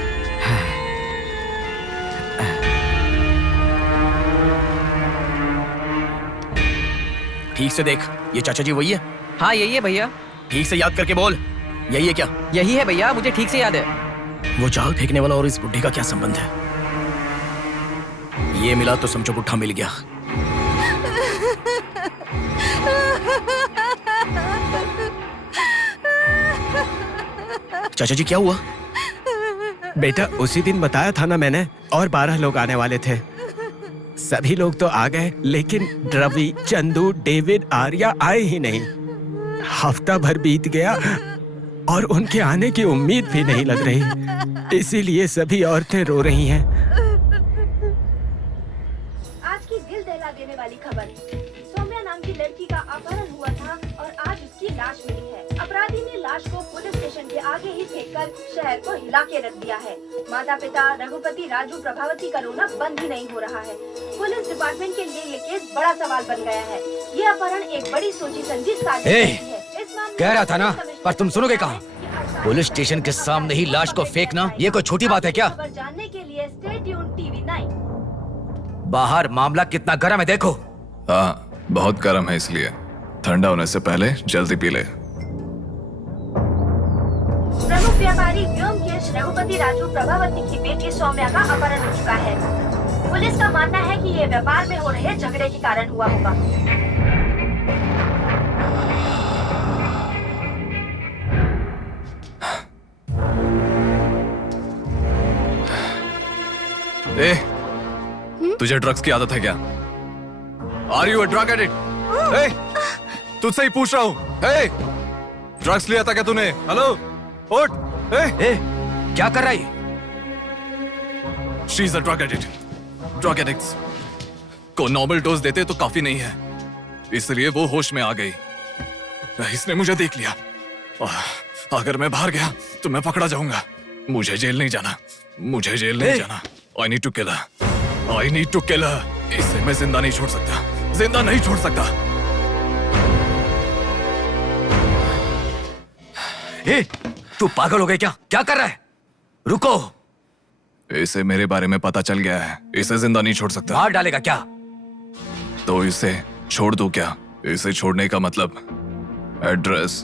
ठीक से देख, ये चाचा जी वही है? हाँ यही है भैया। ठीक से याद करके बोल, यही है क्या? यही है भैया, मुझे ठीक से याद है। वो जाल फेंकने वाला और इस बुड्ढे का क्या संबंध है? ये मिला तो समझो बुड्ढा मिल गया। चाचा जी क्या हुआ? बेटा उसी दिन बताया था ना मैंने, और 12 लोग आने वाले थे। सभी लोग तो आ गए, लेकिन रवि, चंदू, डेविड, आर्या आए ही नहीं। हफ्ता भर बीत गया और उनके आने की उम्मीद भी नहीं लग रही। इसीलिए सभी औरतें रो रही हैं। कर शहर को हिला के रख दिया है। माता पिता रघुपति राजू प्रभावती का रोना बंद ही नहीं हो रहा है। पुलिस डिपार्टमेंट के लिए ये केस बड़ा सवाल बन गया है। ये अपहरण एक बड़ी सोची समझी साजिश है। इस मामले कह रहा था ना, पर तुम सुनोगे कहाँ? पुलिस स्टेशन के सामने ही लाश को फेंकना ये कोई छोटी बात है क्या? जानने के लिए स्टे ट्यून्ड टीवी 9। बाहर मामला कितना गर्म है देखो। हाँ, बहुत गर्म है, इसलिए ठंडा होने से पहले जल्दी पी ले। प्रमुख व्यापारी व्योमकेश रघुपति राजू प्रभावती की बेटी सौम्या का अपहरण हो चुका है। पुलिस का मानना है कि ये व्यापार में हो रहे झगड़े के कारण हुआ होगा। ए, तुझे ड्रग्स की आदत है क्या? Are you a drug addict? ए, तुझसे ही पूछ रहा हूँ। ए, ड्रग्स लिया था क्या तूने? हेलो, उठ। ए, क्या कर रहा है? She is a drug addict. Drug addicts को नॉर्मल डोज देते तो काफी नहीं है, इसलिए वो होश में आ गई। इसने मुझे देख लिया। अगर मैं बाहर गया तो मैं पकड़ा जाऊंगा। मुझे जेल नहीं जाना, मुझे जेल नहीं जाना। I need to kill her. I need to kill her. इसे मैं जिंदा नहीं छोड़ सकता, जिंदा नहीं छोड़ सकता। ए, तू पागल हो गया क्या? क्या कर रहा है? रुको। इसे मेरे बारे में पता चल गया है, इसे जिंदा नहीं छोड़ सकता। मार डालेगा क्या? तो इसे छोड़ दूं क्या? इसे छोड़ने का मतलब एड्रेस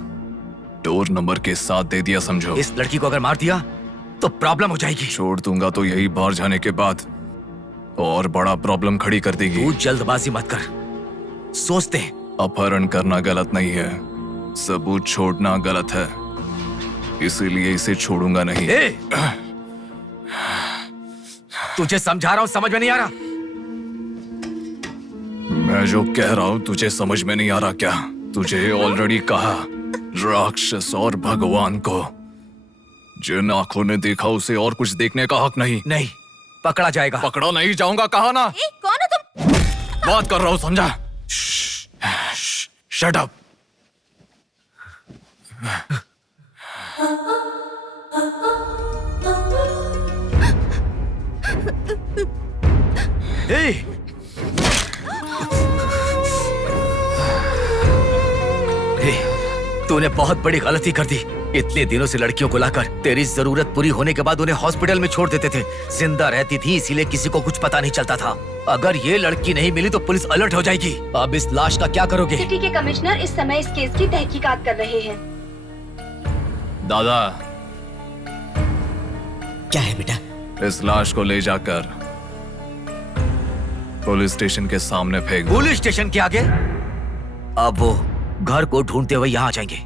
डोर नंबर के साथ दे दिया, समझो। इस लड़की को अगर मार दिया तो प्रॉब्लम हो जाएगी। छोड़ दूंगा तो यही बाहर जाने के बाद और बड़ा प्रॉब्लम खड़ी कर देगी। तू जल्दबाजी मत कर, सोचते हैं। अपहरण करना गलत नहीं है, सबूत छोड़ना गलत है, इसीलिए इसे छोड़ूंगा नहीं। तुझे समझा रहा हूं, समझ में नहीं आ रहा? मैं जो कह रहा हूं तुझे समझ में नहीं आ रहा क्या? तुझे ऑलरेडी कहा, राक्षस और भगवान को जिन आंखों ने देखा उसे और कुछ देखने का हक नहीं। नहीं, पकड़ा जाएगा। पकड़ा नहीं जाऊंगा, कहा ना। कौन है तुम? बात कर रहा हूं, समझा? Shut up. तूने बहुत बड़ी गलती कर दी। इतने दिनों से लड़कियों को लाकर तेरी जरूरत पूरी होने के बाद उन्हें हॉस्पिटल में छोड़ देते थे। जिंदा रहती थी इसीलिए किसी को कुछ पता नहीं चलता था। अगर ये लड़की नहीं मिली तो पुलिस अलर्ट हो जाएगी। अब इस लाश का क्या करोगे? सिटी के कमिश्नर इस समय इस केस की तहकीकात कर रहे हैं। दादा, क्या है बेटा? इस लाश को ले जाकर पुलिस स्टेशन के सामने फेंक। पुलिस स्टेशन के आगे? अब वो घर को ढूंढते हुए यहाँ आ जाएंगे।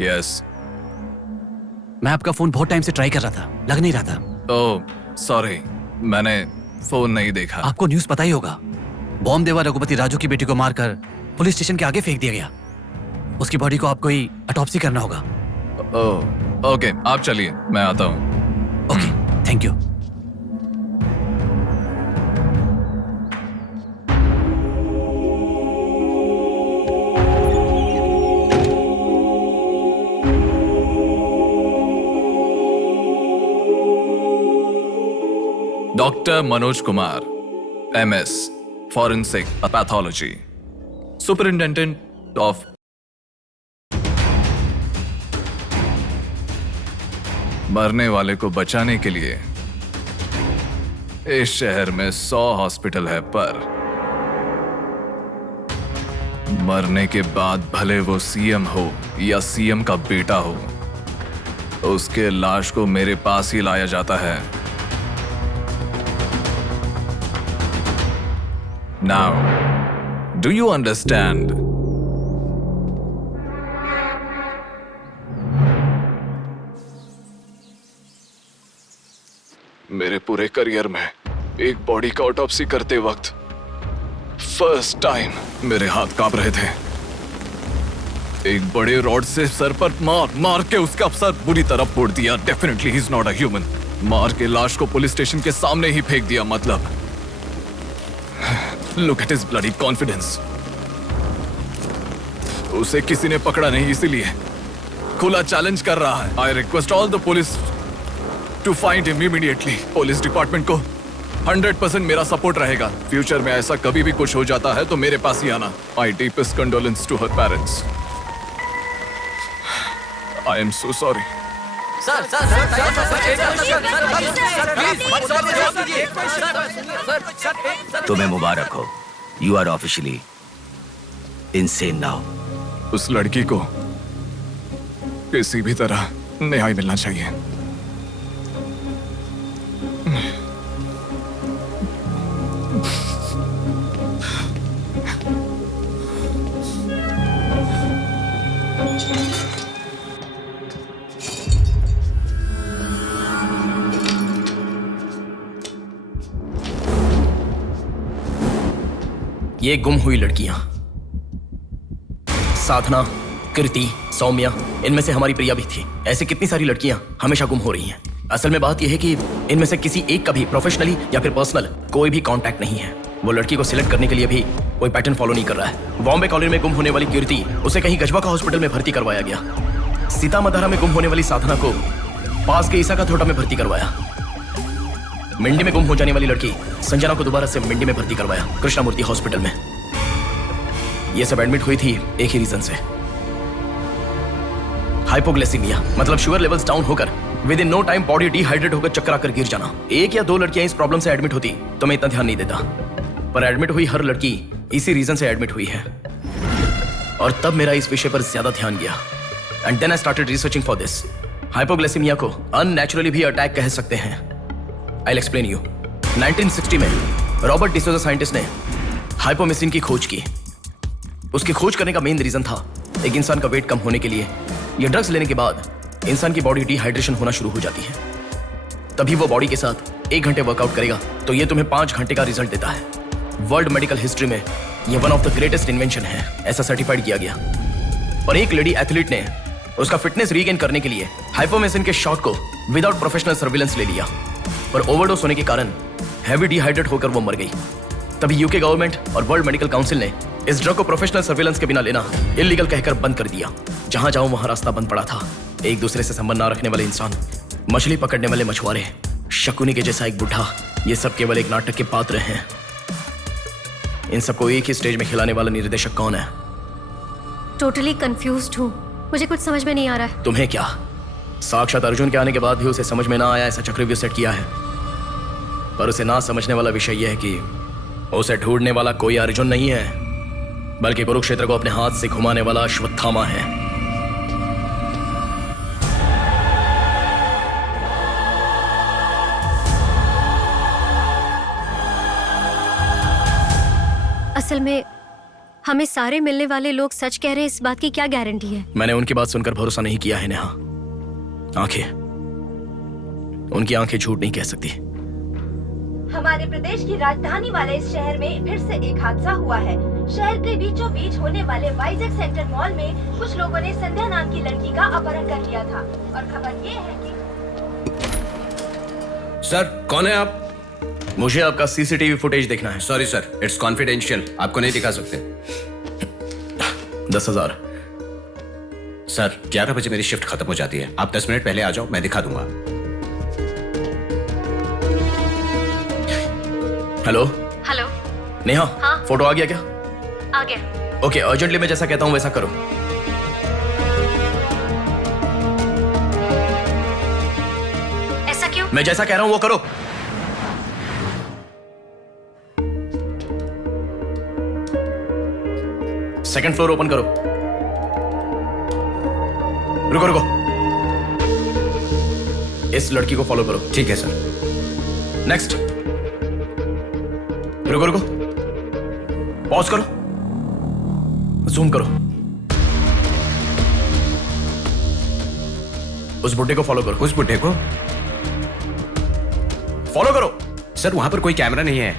यस, मैं आपका फोन बहुत टाइम से ट्राई कर रहा था, लग नहीं रहा था। ओह, सॉरी, मैंने फोन नहीं देखा। आपको न्यूज़ पता ही होगा, बॉम्ब देवा रघुपति राजू की बेटी को मारकर पुलिस स्टेशन के आगे फेंक दिया गया। उसकी बॉडी को आपको ही ऑटोप्सी करना होगा। ओह, ओके, आप चलिए, मैं आता हूँ। Okay, thank you. Doctor Manoj Kumar, MS, forensic pathology, superintendent of मरने वाले को बचाने के लिए इस शहर में 100 हॉस्पिटल है, पर मरने के बाद भले वो CM हो या CM का बेटा हो, उसके लाश को मेरे पास ही लाया जाता है। Now, do you understand? मेरे पूरे करियर में एक बॉडी का ऑटोप्सी करते वक्त फर्स्ट टाइम मेरे हाथ कांप रहे थे। एक बड़े रॉड से सर पर मार के उसका सर बुरी तरह फोड़ दिया। Definitely he is not a human. मार के लाश को पुलिस स्टेशन के सामने ही फेंक दिया। मतलब look at his bloody confidence. उसे किसी ने पकड़ा नहीं, इसीलिए खुला चैलेंज कर रहा है। I request all the police to find him immediately. Police department को 100% मेरा सपोर्ट रहेगा। फ्यूचर में ऐसा कभी भी कुछ हो जाता है तो मेरे पास ही आना। My deepest condolence to her parents. I am so sorry. तुम्हें मुबारक हो। You are officially insane now. उस लड़की को किसी भी तरह न्याय मिलना चाहिए। ये गुम हुई लड़कियां साधना, कृति, सौम्या, इनमें से हमारी प्रिया भी थी। ऐसी कितनी सारी लड़कियां हमेशा गुम हो रही हैं। असल में बात यह है कि इनमें से किसी एक का भी प्रोफेशनली या फिर पर्सनल कोई भी कांटेक्ट नहीं है। वो लड़की को सिलेक्ट करने के लिए भी कोई पैटर्न फॉलो नहीं कर रहा है। बॉम्बे कॉलोनी में गुम होने वाली कीर्ति, उसे कहीं गजवा का हॉस्पिटल में भर्ती करवाया गया। सीतामढ़ी में गुम होने वाली साधना को पास के ईसा का थोड़ा में भर्ती करवाया। मंडी में गुम हो जाने वाली लड़की संजना को दोबारा से मंडी में भर्ती करवाया, कृष्णामूर्ति हॉस्पिटल में। ये सब एडमिट हुई थी एक ही रीजन से, हाइपोग्लाइसीमिया, मतलब शुगर लेवल्स डाउन होकर within no time body dehydrate होकर चक्कर आकर गिर जाना। एक या दो लड़कियां इस प्रॉब्लम से एडमिट होती तो मैं इतना ध्यान नहीं देता, पर एडमिट हुई हर लड़की इसी रीजन से एडमिट हुई है। और तब मेरा इस विषय पर ज्यादा ध्यान गया and then I started researching for this. Hypoglycaemia को अननेचुरली भी अटैक कह सकते हैं। I will explain you. 1960 में रॉबर्ट डिसोजा साइंटिस्ट ने हाइपोमेसिन की खोज की। उसकी खोज करने का मेन रीजन था एक इंसान का वेट कम होने के लिए ये ड्रग्स लेने के बाद इंसान की बॉडी डिहाइड्रेशन होना शुरू हो जाती है। तभी वो बॉडी के साथ 1 घंटे वर्कआउट करेगा तो ये तुम्हें 5 घंटे का रिजल्ट देता है। वर्ल्ड मेडिकल हिस्ट्री में ये one of the greatest invention है, ऐसा सर्टिफाइड किया गया। और एक लेडी एथलीट ने उसका फिटनेस रीगेन करने के लिए हाइपोमेसिन के शॉट को विदाउट प्रोफेशनल सर्विलेंस ले लिया, पर ओवरडोज होने के कारण हैवी डिहाइड्रेट होकर वो मर गई। तभी यूके गवर्नमेंट और वर्ल्ड मेडिकल काउंसिल ने इस ड्रग को प्रोफेशनल सर्विलेंस के बिना लेना इलीगल कहकर बंद कर दिया। जहां जाऊं वहां रास्ता बंद पड़ा था। एक दूसरे से संबंध ना रखने वाले इंसान, मछली पकड़ने वाले मछुआरे, शकुनी के जैसा एक बुढ़ा, ये सब केवल एक नाटक के पात्र हैं। इन सबको एक ही स्टेज में खिलाने वाला निर्देशक कौन है? टोटली कंफ्यूज्ड हूँ, मुझे कुछ समझ में नहीं आ रहा है। तुम्हें क्या? साक्षात अर्जुन के आने के बाद भी उसे समझ में ना आया ऐसा चक्रव्यूह सेट किया है। पर उसे ना समझने वाला विषय यह है कि उसे ढूंढने वाला कोई अर्जुन नहीं है, बल्कि कुरुक्षेत्र को अपने हाथ से घुमाने वाला अश्वत्थामा है। असल में हमें सारे मिलने वाले लोग सच कह रहे हैं, इस बात की क्या गारंटी है? मैंने उनकी बात सुनकर भरोसा नहीं किया है नेहा। आंखें, उनकी आंखें झूठ नहीं कह सकती। हमारे प्रदेश की राजधानी वाले इस शहर में फिर से एक हादसा हुआ है। शहर के बीचों बीच होने वाले वाइजैक सेंटर मॉल में कुछ लोगों ने संध्या नाम की लड़की का अपहरण कर लिया था और खबर ये है कि सर, कौन है आप? मुझे आपका सीसीटीवी फुटेज देखना है। सॉरी सर, इट्स कॉन्फिडेंशियल, आपको नहीं दिखा सकते। 10,000। सर, 11 बजे मेरी शिफ्ट खत्म हो जाती है, आप 10 मिनट पहले आ जाओ, मैं दिखा दूंगा। हेलो हेलो नेहा, हाँ? फोटो आ गया क्या? आ गया। ओके, अर्जेंटली मैं जैसा कहता हूँ वैसा करो। ऐसा क्यों? मैं जैसा कह रहा हूँ वो करो। सेकंड फ्लोर ओपन करो। रुको रुको, इस लड़की को फॉलो करो। ठीक है सर। नेक्स्ट। रुको रुको, पॉज करो, जूम करो। उस बुड्ढे को फॉलो करो। उस बुड्ढे को फॉलो करो। सर, वहां पर कोई कैमरा नहीं है।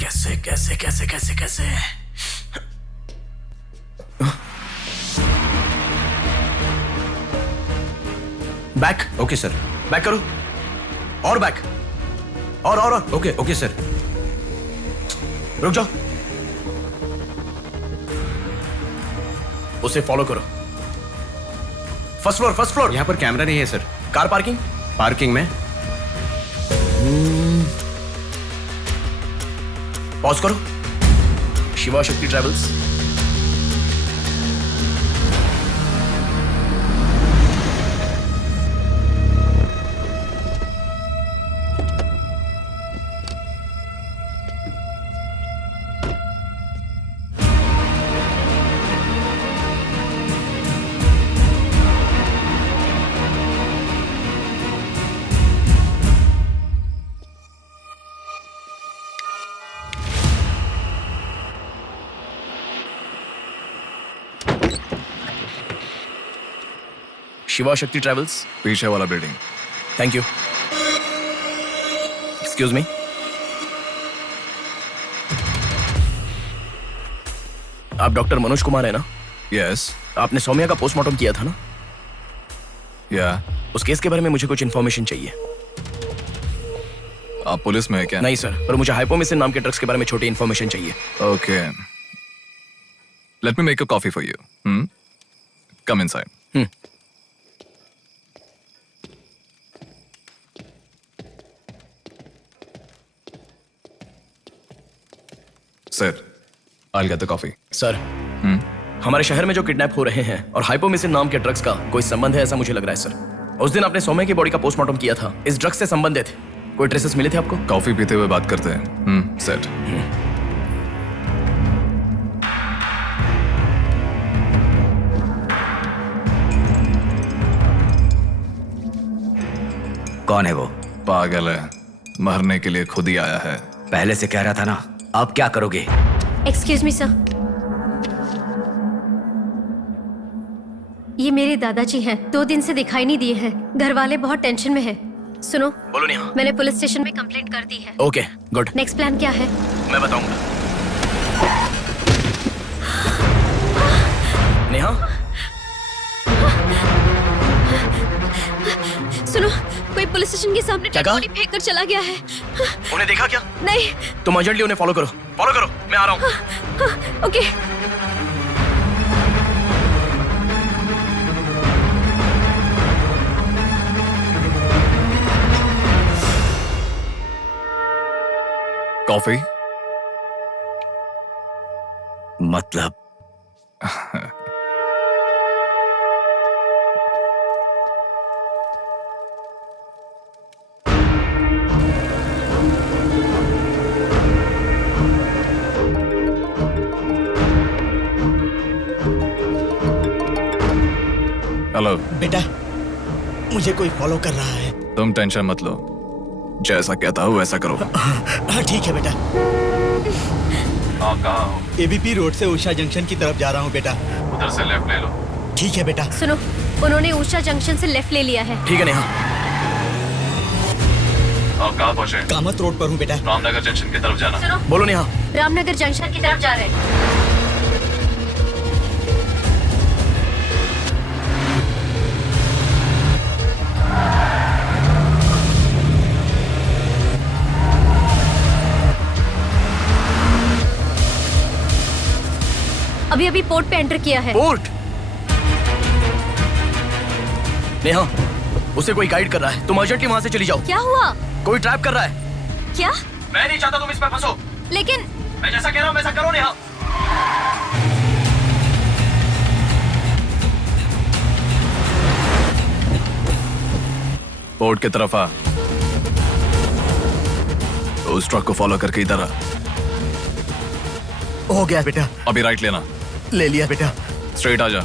कैसे कैसे कैसे कैसे कैसे बैक। Okay sir. बैक करो और बैक और ओके ओके सर। रुक जाओ, उसे फॉलो करो। First floor. यहाँ पर कैमरा नहीं है सर। Car parking. पार्किंग में। पॉज करो। शिवा शक्ति ट्रैवल्स। शिवा शक्ति ट्रैवल्स। पीछे वाला building. Thank you. Excuse me. आप डॉक्टर मनोज कुमार है ना? यस। आपने सौम्या का पोस्टमार्टम किया था ना? या। उस केस के बारे में मुझे कुछ इन्फॉर्मेशन चाहिए। आप पुलिस में है क्या? नहीं सर, पर मुझे हाइपोमिसिन नाम के ड्रग्स के बारे में छोटी इन्फॉर्मेशन चाहिए। Okay, let me make a coffee for you. Come inside. Sir, I'll get the coffee. Sir, हमारे शहर में जो किडनैप हो रहे हैं और हाइपोमिसिन नाम के ड्रग्स का कोई संबंध है ऐसा मुझे लग रहा है सर। उस दिन आपने सौम्या की बॉडी का पोस्टमार्टम किया था, इस ड्रग्स से संबंधित कोई ट्रेसेस मिले थे आपको? कॉफी पीते हुए बात करते हैं। सेट। कौन है वो? पागल है, मरने के लिए खुद ही आया है। पहले से कह रहा था ना, अब क्या करोगे? एक्सक्यूज मी सर, ये मेरे दादाजी हैं। 2 दिन से दिखाई नहीं दिए हैं। घर वाले बहुत टेंशन में हैं। सुनो। बोलो नेहा। मैंने पुलिस स्टेशन में कंप्लेंट कर दी है। Okay, good. नेक्स्ट प्लान क्या है? मैं बताऊंगा। नेहा, सुनो, कोई पुलिस स्टेशन के सामने डेड बॉडी फेंक कर चला गया है। उन्हें देखा क्या? नहीं। तुम अर्जेंटली उन्हें फॉलो करो, मैं आ रहा हूँ। ओके। कॉफी? मतलब हेलो बेटा, मुझे कोई फॉलो कर रहा है। तुम टेंशन मत लो, जैसा कहता हूँ वैसा करो। हाँ ठीक है बेटा। आप कहाँ हो? एबीपी रोड से उषा जंक्शन की तरफ जा रहा हूँ बेटा। उधर से लेफ्ट ले लो। ठीक है बेटा। सुनो, उन्होंने उषा जंक्शन से लेफ्ट ले लिया है। ठीक है नेहा। आप कहाँ पहुँचे? कामत रोड पर हूँ बेटा। रामनगर जंक्शन की तरफ जाना। सुनो। बोलो नेहा। रामनगर जंक्शन की तरफ जा रहे हैं। अभी अभी पोर्ट पे एंटर किया है। पोर्ट? नेहा, उसे कोई गाइड कर रहा है, तुम अर्जेंटली वहां से चली जाओ। क्या हुआ? कोई ट्रैप कर रहा है। क्या? मैं नहीं चाहता तुम इसमें फंसो। लेकिन मैं जैसा कह रहा हूं वैसा करो नेहा। पोर्ट की तरफ आ। उस ट्रक को फॉलो करके इधर आ। हो गया बेटा। अभी राइट लेना। ले लिया बेटा। स्ट्रेट आ जा।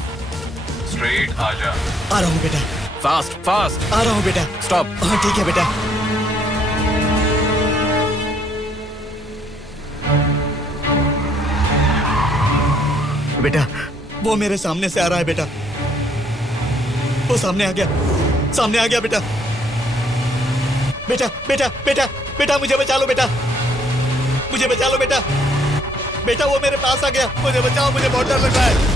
स्ट्रेट आ जा। आ रहा हूँ बेटा। Fast fast. आ रहा हूँ बेटा। स्टॉप। हाँ ठीक है बेटा। बेटा, वो मेरे सामने से आ रहा है बेटा। वो सामने आ गया, सामने आ गया बेटा। बेटा बेटा बेटा बेटा, मुझे बचा लो बेटा, मुझे बचा लो बेटा। बेटा वो मेरे पास आ गया, मुझे बचाओ, मुझे बहुत डर लग रहा है।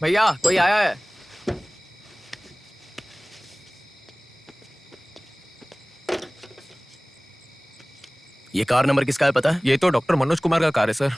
भैया कोई आया है। ये कार नंबर किसका है पता है? ये तो डॉक्टर मनोज कुमार का कार है sir.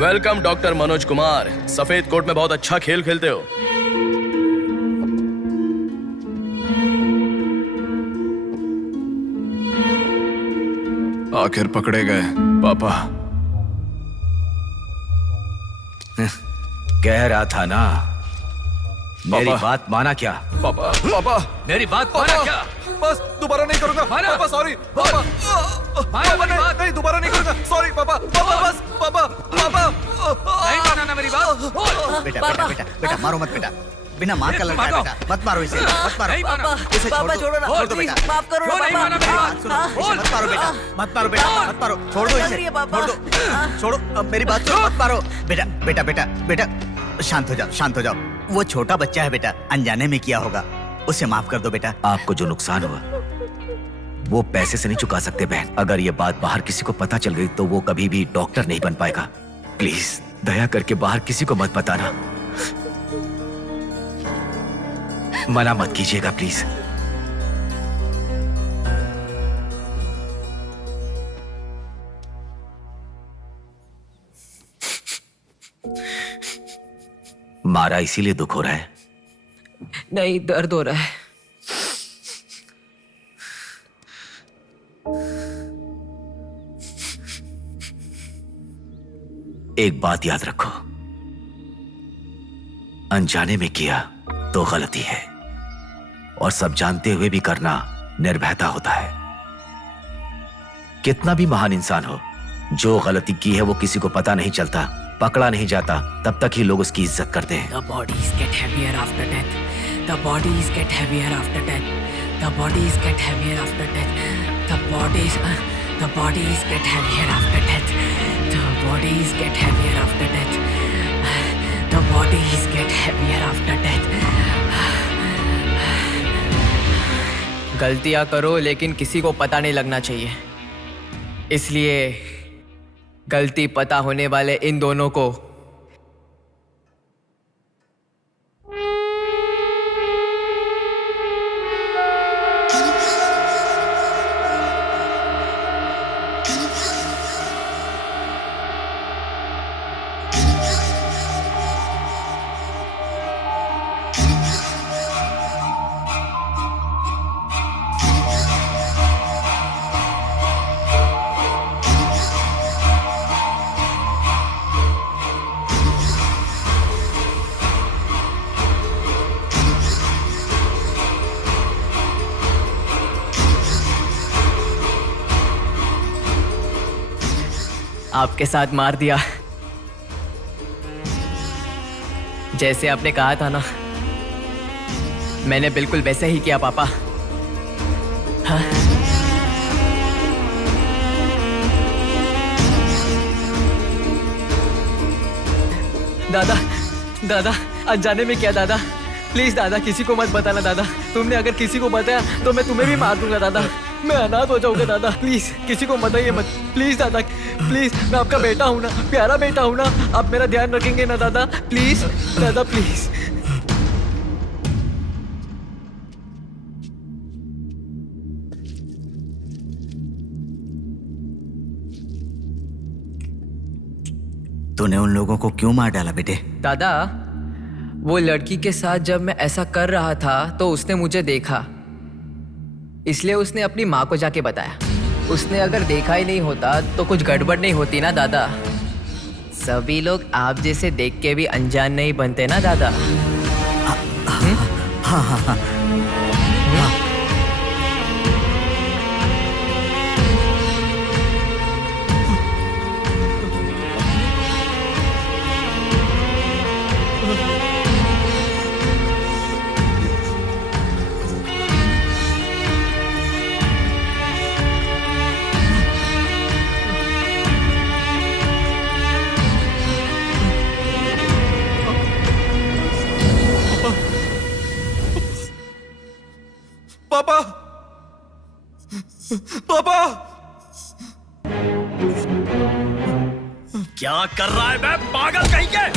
Welcome doctor Manoj Kumar. सफेद कोट में बहुत अच्छा खेल खेलते हो। आखिर पकड़े गए पापा। कह रहा था ना, मेरी बात माना क्या? पापा पापा मेरी बात माना क्या? बस दोबारा नहीं करूंगा पापा, सॉरी पापा। पापा नहीं दोबारा नहीं करूंगा, सॉरी पापा। पापा बस पापा पापा नहीं माना ना मेरी बात। बेटा बेटा बेटा बेटा मारो मत बेटा, बिना माँ का लड़का है बेटा, मत मारो इसे, मत मारो इसे, छोड़ दो, छोड़ दो बेटा, माफ करो ना पापा। इसे मत मारो बेटा, मत मारो बेटा, मत मारो, छोड़ दो इसे, छोड़ दो, छोड़ो, अब मेरी बात सुनो, मत मारो बेटा बेटा बेटा बेटा, शांत हो जाओ, शांत हो जाओ। वो छोटा बच्चा है बेटा, अनजाने में किया होगा, उसे माफ कर दो बेटा। आपको जो नुकसान हुआ वो पैसे से नहीं चुका सकते बहन। अगर ये बात बाहर किसी को पता चल गई तो वो कभी भी डॉक्टर नहीं बन पाएगा। प्लीज दया करके बाहर किसी को मत बताना, मना मत कीजिएगा प्लीज। मारा इसीलिए दुख हो रहा है? नहीं, दर्द हो रहा है। एक बात याद रखो, अनजाने में किया तो गलती है, और सब जानते हुए भी करना निर्भयता होता है। कितना भी महान इंसान हो, जो गलती की है वो किसी को पता नहीं चलता, पकड़ा नहीं जाता, तब तक ही लोग उसकी इज्जत करते हैं। The bodies get heavier after death. The bodies get heavier after death. The bodies get heavier after death. The bodies get heavier after death. The bodies get heavier after death. The bodies get heavier after death. गलतियां करो लेकिन किसी को पता नहीं लगना चाहिए, इसलिए गलती पता होने वाले इन दोनों को आपके साथ मार दिया, जैसे आपने कहा था ना, मैंने बिल्कुल वैसे ही किया पापा। हाँ? दादा दादा अनजाने में क्या दादा, प्लीज दादा किसी को मत बताना दादा, तुमने अगर किसी को बताया तो मैं तुम्हें भी मार दूंगा दादा, मैं अनाथ हो जाऊंगा दादा, प्लीज किसी को बताइए मत, प्लीज दादा प्लीज, मैं आपका बेटा हूं ना, प्यारा बेटा हूं ना, आप मेरा ध्यान रखेंगे ना दादा, प्लीज दादा प्लीज। तूने उन लोगों को क्यों मार डाला बेटे? दादा वो लड़की के साथ जब मैं ऐसा कर रहा था तो उसने मुझे देखा, इसलिए उसने अपनी माँ को जाके बताया। उसने अगर देखा ही नहीं होता तो कुछ गड़बड़ नहीं होती ना दादा। सभी लोग आप जैसे देख के भी अनजान नहीं बनते ना दादा। हाँ हाँ हाँ पापा पापा क्या कर रहा है बे पागल कहीं के?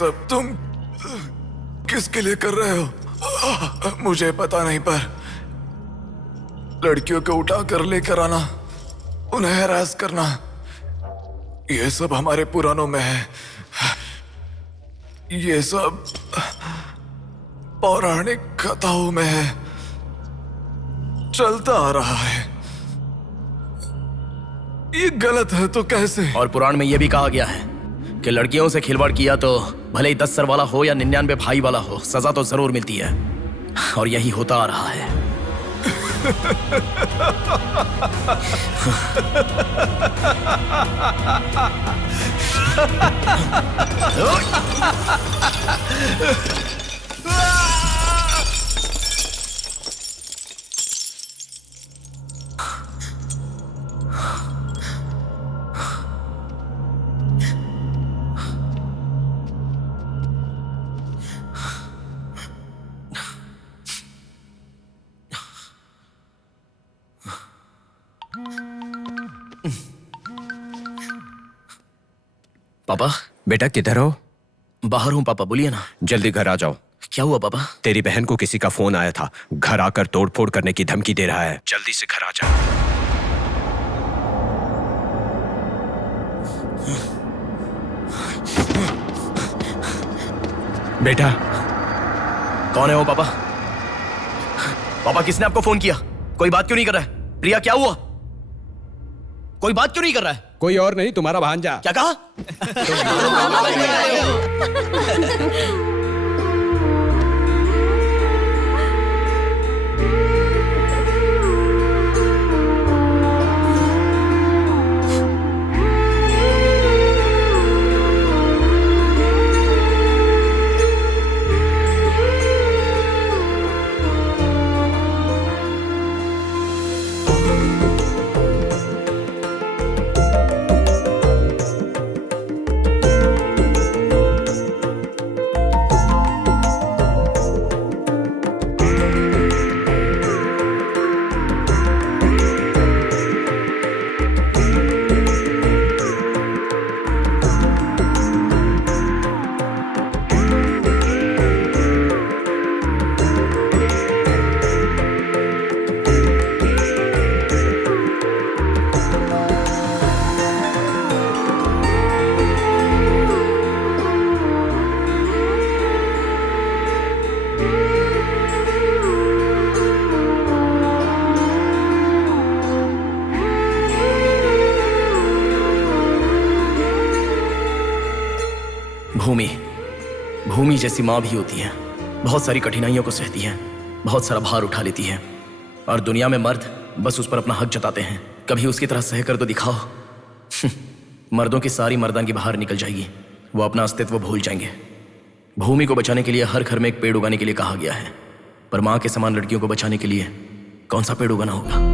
सब तुम किसके लिए कर रहे हो? मुझे पता नहीं, पर लड़कियों को उठाकर लेकर आना, उन्हें हैरास करना, ये सब हमारे पुराणों में है। ये सब पौराणिक कथाओं में है, चलता आ रहा है। ये गलत है तो कैसे? और पुराण में यह भी कहा गया है कि लड़कियों से खिलवाड़ किया तो भले ही 10 सर वाला हो या 99 भाई वाला हो, सजा तो जरूर मिलती है। और यही होता आ रहा है। पापा। बेटा किधर हो? बाहर हूं पापा, बोलिए ना। जल्दी घर आ जाओ। क्या हुआ पापा? तेरी बहन को किसी का फोन आया था, घर आकर तोड़फोड़ करने की धमकी दे रहा है। जल्दी से घर आ जा। बेटा। कौन है वो पापा? पापा किसने आपको फोन किया? कोई बात क्यों नहीं कर रहा है? प्रिया क्या हुआ? कोई बात क्यों नहीं कर रहा है? कोई और नहीं, तुम्हारा भांजा। क्या कहा? भूमि जैसी माँ भी होती है, बहुत सारी कठिनाइयों को सहती है, बहुत सारा भार उठा लेती है, और दुनिया में मर्द बस उस पर अपना हक जताते हैं। कभी उसकी तरह सह कर तो दिखाओ। मर्दों की सारी मर्दानगी बाहर निकल जाएगी, वो अपना अस्तित्व भूल जाएंगे। भूमि को बचाने के लिए हर घर में एक पेड़ उगाने के लिए कहा गया है, पर माँ के समान लड़कियों को बचाने के लिए कौन सा पेड़ उगाना होगा?